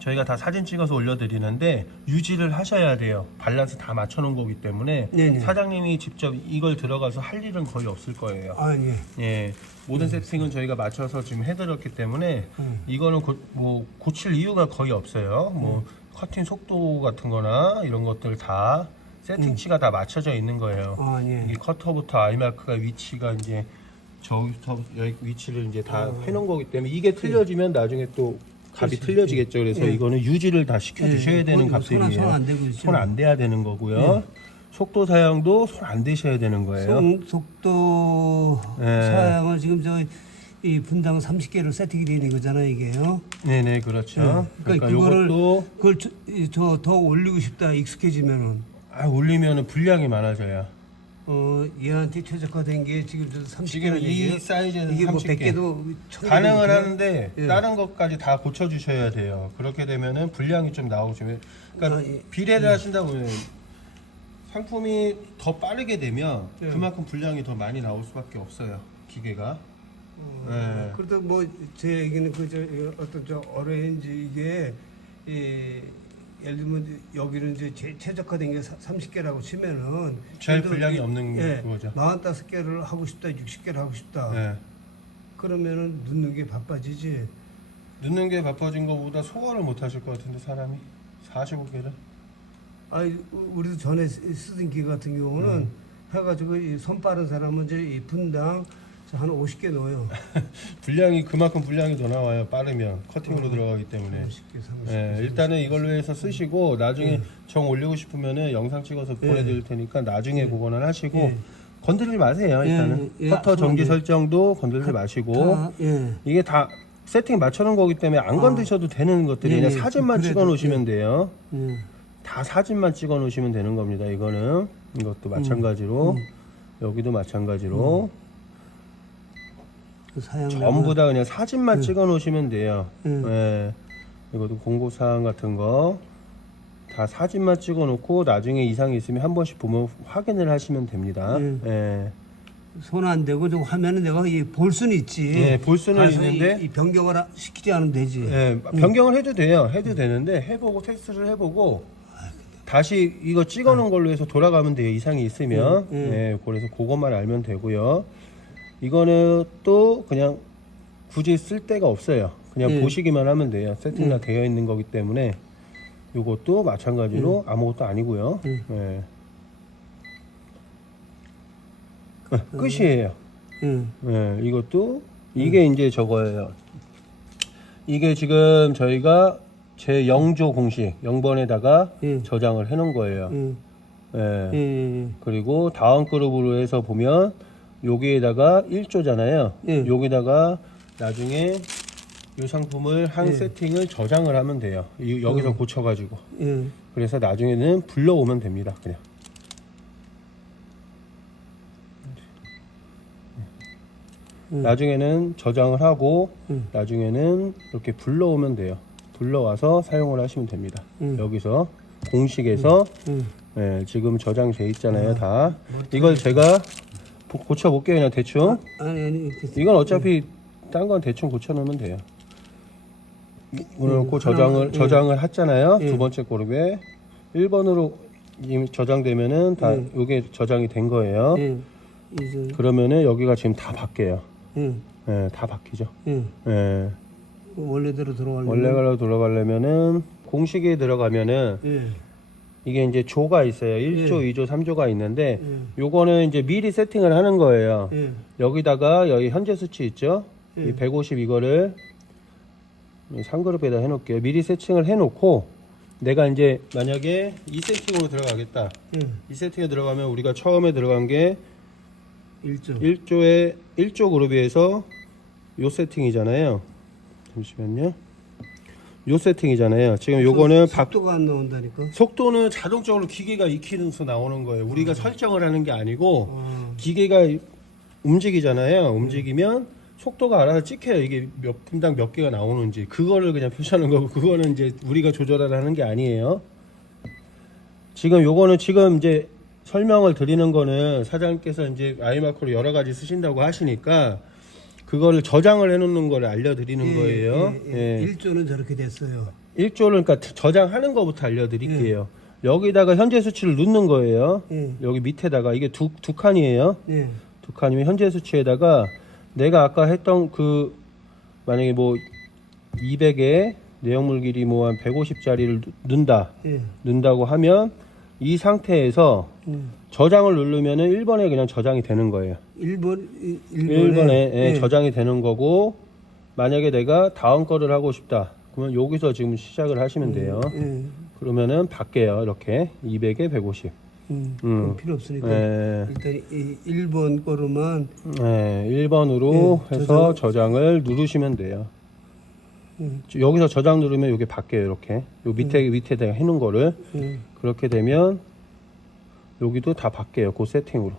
저희가 다 사진 찍어서 올려드리는데 유지를 하셔야 돼요. 밸런스 다 맞춰놓은 거기 때문에 네네. 사장님이 직접 이걸 들어가서 할 일은 거의 없을 거예요. 아, 예. 예, 모든 세팅은 저희가 맞춰서 지금 해드렸기 때문에 이거는 고칠 이유가 거의 없어요. 뭐 커팅 속도 같은 거나 이런 것들 다 세팅치가 다 맞춰져 있는 거예요. 아, 예. 이 커터부터 아이마크가 위치가 이제 저기부터 여기 위치를 이제 다 해놓은 거기 때문에 이게 틀려지면 나중에 또 값이 틀려지겠죠. 그래서 이거는 유지를 다 시켜주셔야 되는 값들이에요. 손 안 대고 있죠. 손 안 대야 되는 거고요. 속도 사양도 손 안 대셔야 되는 거예요. 속도 예. 사양을 지금 이 분당 30개로 세팅이 되는 거잖아요, 이게요. 네네, 그렇죠. 그러니까 그러니까 요것도 그걸 더 올리고 싶다 익숙해지면은 올리면은 분량이 많아져요. 얘한테 최적화된 게 지금 저 30개 지금 이 사이즈는 이게 뭐 30개. 100개도 가능은 하는데 예. 다른 것까지 다 고쳐주셔야 돼요. 그렇게 되면은 분량이 좀 나오시면 그러니까 예. 비례를 하신다 보면 상품이 더 빠르게 되면 예. 그만큼 분량이 더 많이 나올 수밖에 없어요. 기계가. 예. 그래도 뭐 제 얘기는 어떤 어레인지 이게 예를 들면 여기는 이제 최적화된 게 30개라고 치면은 제일 예를 들어 분량이 없는 거죠. 45개를 하고 싶다, 60개를 하고 싶다. 예. 그러면은 넣는 게 바빠지지. 넣는 게 바빠진 것보다 소화를 못 하실 것 같은데 사람이 45개를. 우리도 전에 쓰던 기계 같은 경우는 해가지고 손 빠른 사람은 이제 이 분당 한 50개 넣어요. 분량이 그만큼 분량이 더 나와요. 빠르면 커팅으로 들어가기 때문에. 50개, 30개. 예, 일단은 이걸로 해서 쓰시고 나중에 정 올리고 싶으면은 영상 찍어서 보내드릴 테니까 나중에 그거는 하시고 예. 건드리지 마세요. 일단은 예, 커터 손 정지 안 돼. 설정도 건드리지 마시고 예. 이게 다 세팅 맞춰놓은 거기 때문에 안 건드셔도 되는 것들이 예, 그냥 예. 사진만 그래도, 찍어 놓으시면 돼요. 예. 다 사진만 찍어 놓으시면 되는 겁니다. 이거는 이것도 마찬가지로 여기도 마찬가지로 그 사양 전부 다 그냥 사진만 찍어 놓으시면 돼요. 음. 예. 이것도 공고사항 같은 거 다 사진만 찍어 놓고 나중에 이상이 있으면 한 번씩 보면 확인을 하시면 됩니다. 예. 손 안 대고 좀 화면은 내가 볼 수는 있지. 예, 볼 수는 가서 있는데 이 변경을 시키지 않으면 되지. 예, 변경을 해도 돼요. 해도 되는데 해보고 테스트를 해보고 다시 이거 찍어 놓은 걸로 해서 돌아가면 돼요. 이상이 있으면. 예, 그래서 그것만 알면 되고요. 이거는 또 그냥 굳이 쓸 데가 없어요. 그냥 보시기만 하면 돼요. 세팅 다 되어 있는 거기 때문에 요것도 마찬가지로 아무것도 아니고요. 예. 끝이에요. 예, 이것도 이게 이제 저거예요. 이게 지금 저희가 제 0조 공식 0번에다가 저장을 해 놓은 거예요. 예. 그리고 다음 그룹으로 해서 보면 여기에다가 1조잖아요. 여기다가 나중에 이 상품을 한 세팅을 저장을 하면 돼요. 여기서 고쳐가지고. 그래서 나중에는 불러오면 됩니다. 그냥. 나중에는 저장을 하고 나중에는 이렇게 불러오면 돼요. 불러와서 사용을 하시면 됩니다. 여기서 공식에서 예, 지금 저장돼 있잖아요. 다. 이걸 제가 고쳐 볼게요. 그냥 대충. 아니 이건 어차피 딴 건 대충 고쳐 놓으면 돼요. 놓고 저장을 했잖아요. 두 번째 그룹에 1번으로 이미 저장되면은 다 요게 저장이 된 거예요. 그러면은 여기가 지금 다 바뀌어요. 예, 다 바뀌죠. 예. 원래대로 들어가려면 원래대로 들어가려면은 공식에 들어가면은 이게 이제 조가 있어요. 1조, 2조, 3조가 있는데 요거는 이제 미리 세팅을 하는 거예요. 여기다가 여기 현재 수치 있죠? 이 150 이거를 상그룹에다 해놓을게요. 미리 세팅을 해놓고 내가 이제 만약에 이 세팅으로 들어가겠다. 이 세팅에 들어가면 우리가 처음에 들어간 게 1조 그룹에서 요 세팅이잖아요. 잠시만요. 요 세팅이잖아요. 지금 요거는 속도가 안 나온다니까. 속도는 자동적으로 기계가 익히면서 나오는 거예요. 우리가 설정을 하는 게 아니고 기계가 움직이잖아요. 움직이면 속도가 알아서 찍혀요. 이게 몇 분당 몇 개가 나오는지 그거를 그냥 표시하는 거고 그거는 이제 우리가 조절하는 게 아니에요. 지금 요거는 지금 이제 설명을 드리는 거는 사장님께서 이제 아이마크로 여러 가지 쓰신다고 하시니까 그거를 저장을 해 놓는 거를 알려드리는 거예요. 예. 1조는 저렇게 됐어요. 1조를 그러니까 저장하는 거부터 알려드릴게요. 여기다가 현재 수치를 넣는 거예요. 여기 밑에다가 이게 두 칸이에요. 두 칸이면 현재 수치에다가 내가 아까 했던 그 만약에 뭐 200에 내용물 길이 뭐 한 150짜리를 넣는다고 하면 이 상태에서 저장을 누르면은 1번에 그냥 저장이 되는 거예요. 1번에 저장이 되는 거고 만약에 내가 다음 거를 하고 싶다. 그러면 여기서 지금 시작을 하시면 돼요. 그러면은 바뀌어요. 이렇게 200에 150. 그건 필요 없으니까 일단 1번 거로만 1번으로 해서 저장을 누르시면 돼요. 여기서 저장 누르면 이게 바뀌어요. 이렇게 요 밑에다가 해놓은 거를 그렇게 되면 여기도 다 바뀌어요. 그 세팅으로.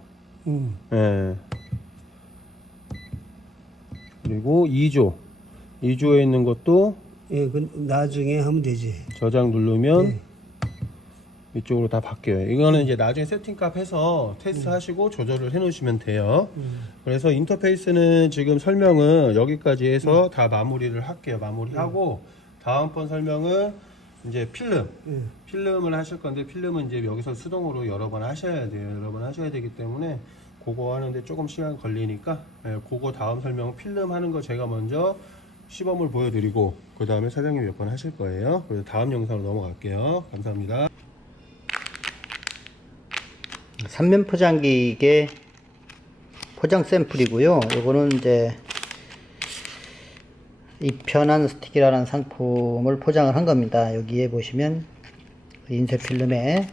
그리고 2조에 있는 것도 그 나중에 하면 되지. 저장 누르면 이쪽으로 다 바뀌어요. 이거는 이제 나중에 세팅값 해서 테스트 하시고 조절을 해 놓으시면 돼요. 그래서 인터페이스는 지금 설명은 여기까지 해서 다 마무리를 할게요. 마무리하고 다음번 설명은 이제 필름을 하실 건데 필름은 이제 여기서 수동으로 여러 번 하셔야 돼요. 여러 번 하셔야 되기 때문에 그거 하는데 조금 시간 걸리니까 그거 다음 설명 필름 하는 거 제가 먼저 시범을 보여드리고 그 다음에 사장님이 몇 번 하실 거예요. 그래서 다음 영상으로 넘어갈게요. 감사합니다. 3면 포장기 이게 포장 샘플이고요. 요거는 이제 이 편한 스틱이라는 상품을 포장을 한 겁니다. 여기에 보시면 인쇄 필름에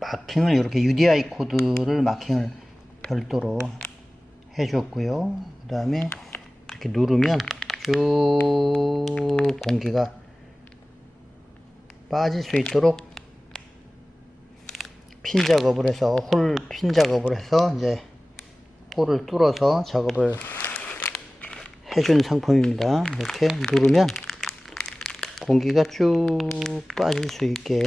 마킹을 이렇게 UDI 코드를 마킹을 별도로 해 줬고요. 그 다음에 이렇게 누르면 쭉 공기가 빠질 수 있도록 핀 작업을 해서 핀 작업을 해서 이제 홀을 뚫어서 작업을 해준 상품입니다. 이렇게 누르면 공기가 쭉 빠질 수 있게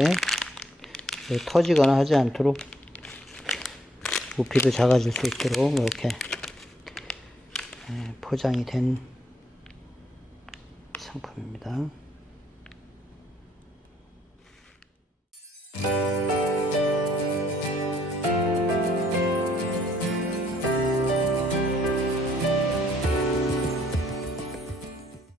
터지거나 하지 않도록 부피도 작아질 수 있도록 이렇게 포장이 된 상품입니다.